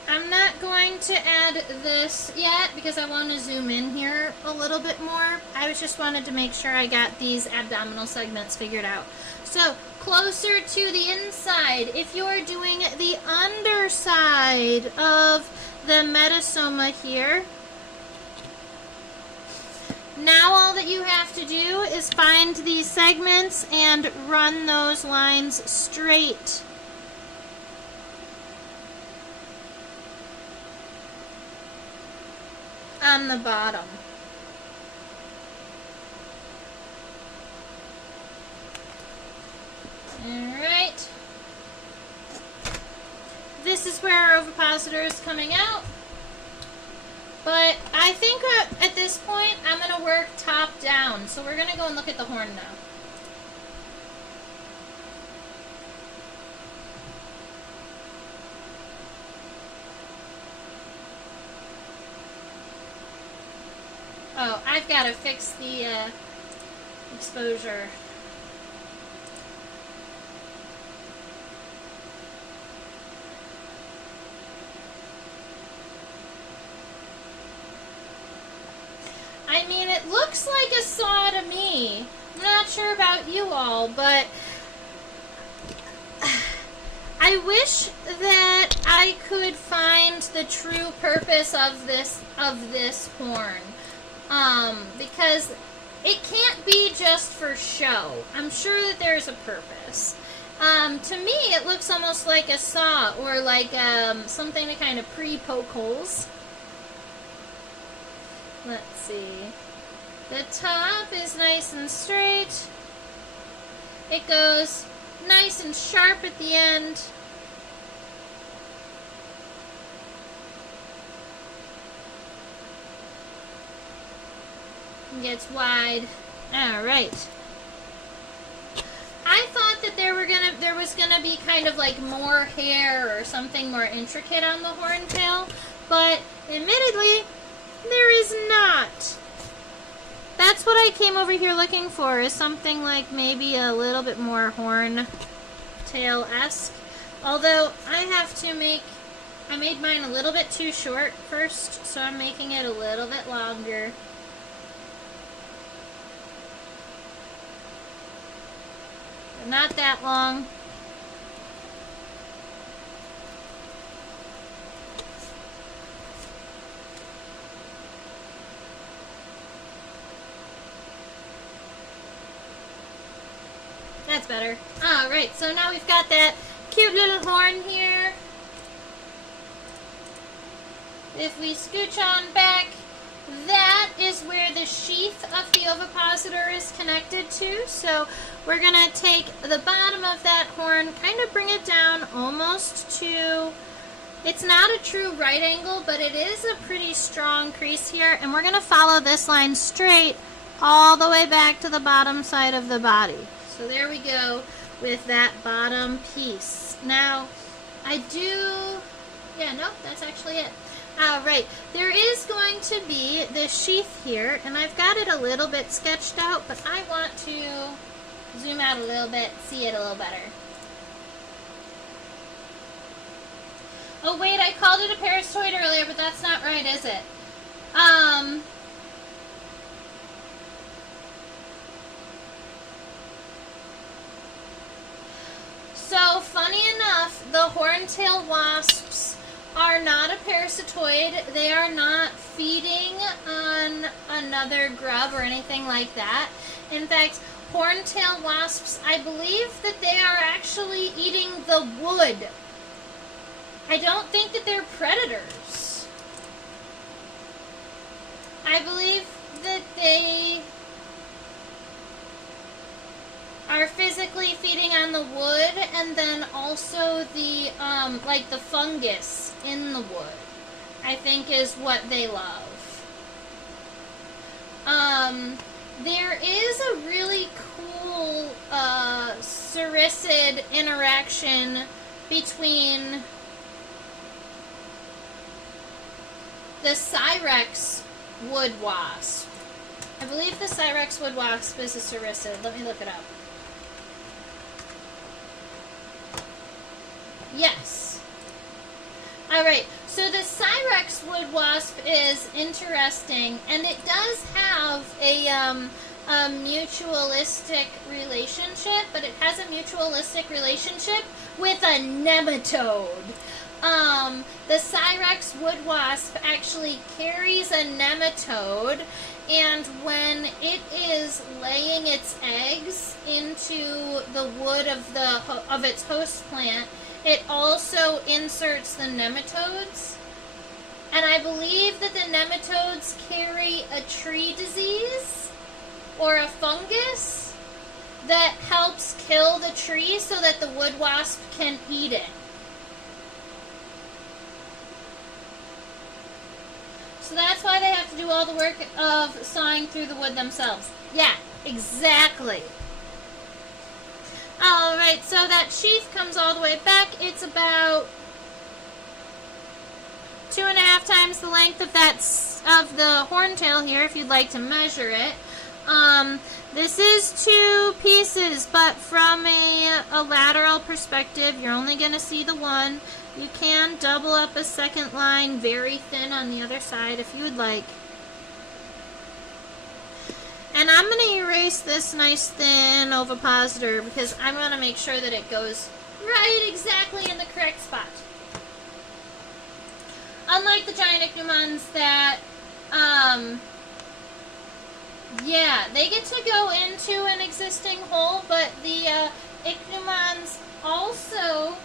I'm not going to add this yet because I want to zoom in here a little bit more. I just wanted to make sure I got these abdominal segments figured out. So, closer to the inside, if you're doing the underside of the metasoma here, now all that you have to do is find these segments and run those lines straight. On the bottom. Alright. This is where our ovipositor is coming out. But I think at this point I'm going to work top down. So we're going to go and look at the horn now. Oh, I've got to fix the exposure. I mean, it looks like a saw to me. I'm not sure about you all, but I wish that I could find the true purpose of this horn. Because it can't be just for show. I'm sure that there's a purpose. To me, it looks almost like a saw, or like something to kind of pre-poke holes. Let's see. The top is nice and straight. It goes nice and sharp at the end. It gets wide. Alright. I thought that there was gonna be kind of like more hair or something more intricate on the horntail, but admittedly, there is not. that's what I came over here looking for, is something like maybe a little bit more Horntail-esque. Although I made mine a little bit too short first, so I'm making it a little bit longer. But not that long. That's better. Alright, so now we've got that cute little horn here. If we scooch on back, that is where the sheath of the ovipositor is connected to. So we're going to take the bottom of that horn, kind of bring it down almost to, it's not a true right angle, but it is a pretty strong crease here. And we're going to follow this line straight all the way back to the bottom side of the body. So there we go with that bottom piece. Now, that's actually it. Right, there is going to be this sheath here, and I've got it a little bit sketched out, but I want to zoom out a little bit, see it a little better. Oh wait, I called it a parastoid earlier, but that's not right, is it? So, funny enough, the horntail wasps are not a parasitoid. They are not feeding on another grub or anything like that. In fact, horntail wasps, I believe that they are actually eating the wood. I don't think that they're predators. I believe that they are physically feeding on the wood, and then also the like the fungus in the wood, I think, is what they love. There is a really cool sericid interaction between the Cyrex wood wasp. I believe the Cyrex wood wasp is a sericid. Let me look it up. Yes. Alright, so the Cyrex wood wasp is interesting, and it does have a mutualistic relationship, but it has a mutualistic relationship with a nematode. The Cyrex wood wasp actually carries a nematode, and when it is laying its eggs into the wood of its host plant, it also inserts the nematodes. And I believe that the nematodes carry a tree disease or a fungus that helps kill the tree so that the wood wasp can eat it. So that's why they have to do all the work of sawing through the wood themselves. Yeah, exactly. Alright, so that sheath comes all the way back. It's about 2.5 times the length of the horntail here, if you'd like to measure it. This is 2 pieces, but from a lateral perspective, you're only going to see the one. You can double up a second line very thin on the other side if you would like. And I'm going to erase this nice thin ovipositor because I'm going to make sure that it goes right exactly in the correct spot. Unlike the giant ichneumons that, they get to go into an existing hole, but the ichneumons also,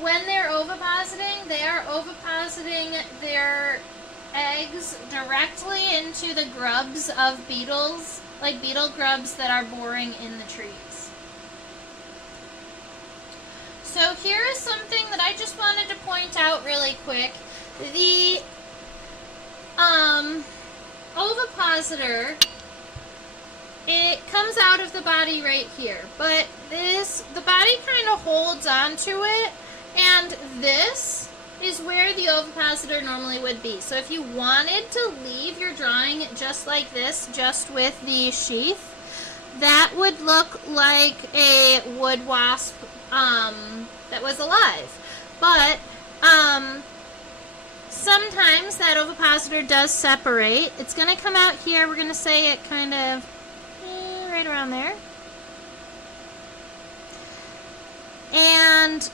when they're ovipositing, they are ovipositing their eggs directly into the grubs of beetles, like beetle grubs that are boring in the trees. So here is something that I just wanted to point out really quick. The ovipositor, it comes out of the body right here, but the body kind of holds onto it, and this is where the ovipositor normally would be. So if you wanted to leave your drawing just like this, just with the sheath, that would look like a wood wasp that was alive. But sometimes that ovipositor does separate. It's going to come out here. We're going to say it kind of right around there. And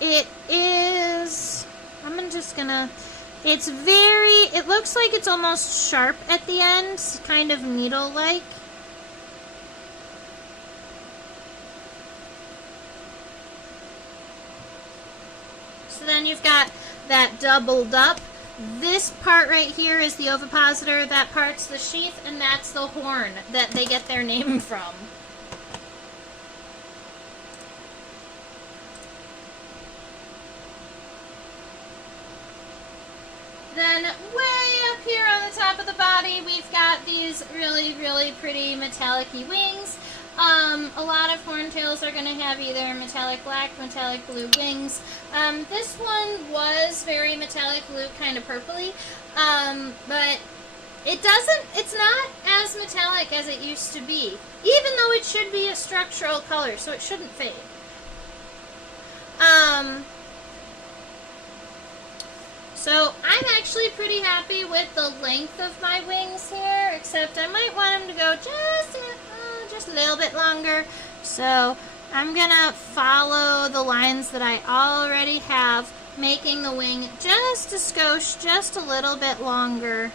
it is, it looks like it's almost sharp at the end, kind of needle-like. So then you've got that doubled up. This part right here is the ovipositor, that part's the sheath, and that's the horn that they get their name from. Then way up here on the top of the body, we've got these really, really pretty metallic-y wings. A lot of horntails are going to have either metallic black, metallic blue wings. This one was very metallic blue, kind of purpley, but it's not as metallic as it used to be, even though it should be a structural color, so it shouldn't fade. So I'm actually pretty happy with the length of my wings here, except I might want them to go just a little bit longer. So I'm going to follow the lines that I already have, making the wing just a skosh, just a little bit longer.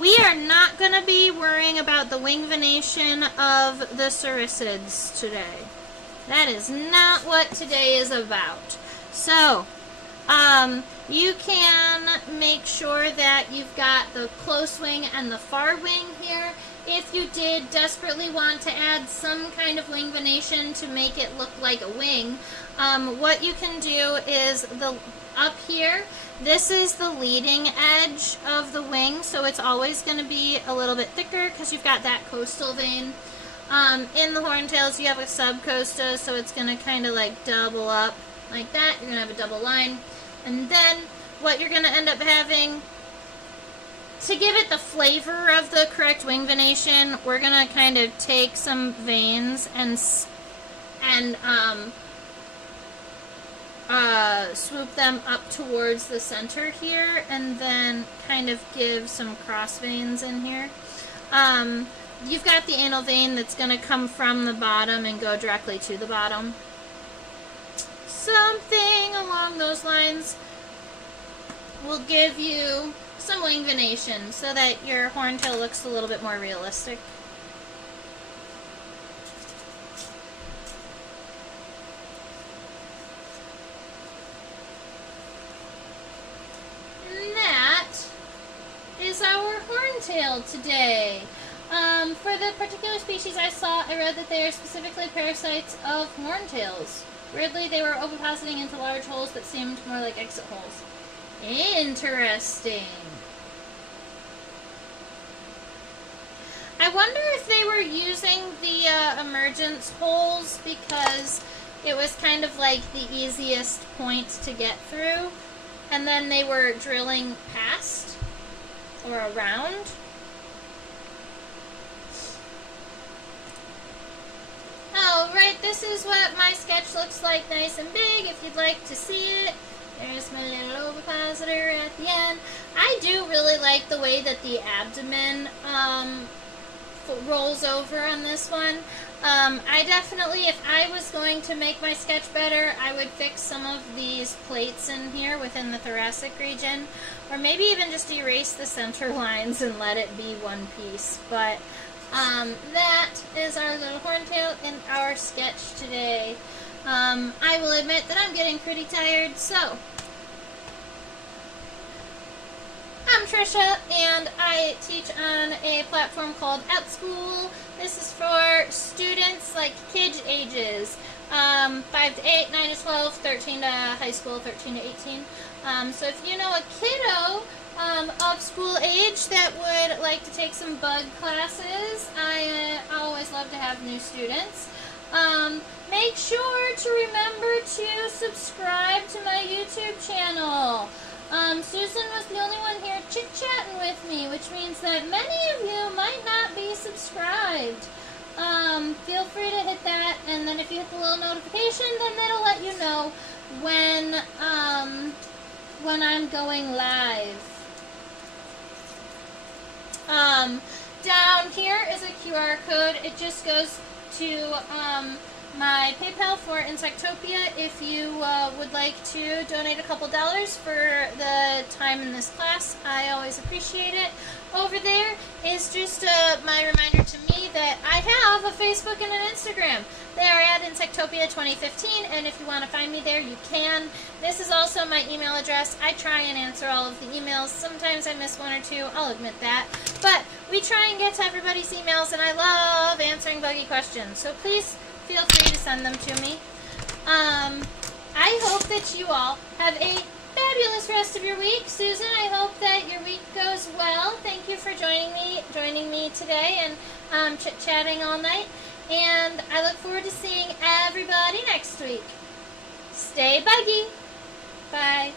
We are not going to be worrying about the wing venation of the cericids today. That is not what today is about. So you can make sure that you've got the close wing and the far wing here. If you did desperately want to add some kind of wing venation to make it look like a wing, what you can do is up here, this is the leading edge of the wing, so it's always going to be a little bit thicker because you've got that coastal vein. In the horntails, you have a subcosta, so it's going to kind of like double up like that. You're going to have a double line. And then what you're going to end up having, to give it the flavor of the correct wing venation, we're going to kind of take some veins and swoop them up towards the center here, and then kind of give some cross veins in here. You've got the anal vein that's going to come from the bottom and go directly to the bottom. Something along those lines will give you some wing venation so that your horntail looks a little bit more realistic. And that is our horntail today. For the particular species I read that they are specifically parasites of horntails. Weirdly, they were ovipositing into large holes that seemed more like exit holes. Interesting. I wonder if they were using the emergence holes because it was kind of like the easiest point to get through, and then they were drilling past or around. Oh, right, this is what my sketch looks like, nice and big, if you'd like to see it. There's my little ovipositor at the end. I do really like the way that the abdomen rolls over on this one. I definitely, if I was going to make my sketch better, I would fix some of these plates in here within the thoracic region, or maybe even just erase the center lines and let it be one piece. But that is our little horntail in our sketch today. I will admit that I'm getting pretty tired, so I'm Trisha, and I teach on a platform called OutSchool. This is for students like kids ages 5 to 8, 9 to 12, 13 to high school, 13 to 18. So if you know a kiddo of school age that would like to take some bug classes, I always love to have new students. Make sure to remember to subscribe to my YouTube channel. Susan was the only one here chit-chatting with me, which means that many of you might not be subscribed. Feel free to hit that, and then if you hit the little notification, then that'll let you know when I'm going live. Down here is a QR code. It just goes to my PayPal for Insectopia if you would like to donate a couple dollars for the time in this class. I always appreciate it. Over there is just my reminder to me that I have a Facebook and an Instagram. They are at Insectopia 2015, and if you want to find me there, you can. This is also my email address. I try and answer all of the emails. Sometimes I miss one or two, I'll admit that. But we try and get to everybody's emails, and I love answering buggy questions. So please feel free to send them to me. I hope that you all have a fabulous rest of your week. Susan, I hope that your week goes well. Thank you for joining me today and chit-chatting all night. And I look forward to seeing everybody next week. Stay buggy. Bye.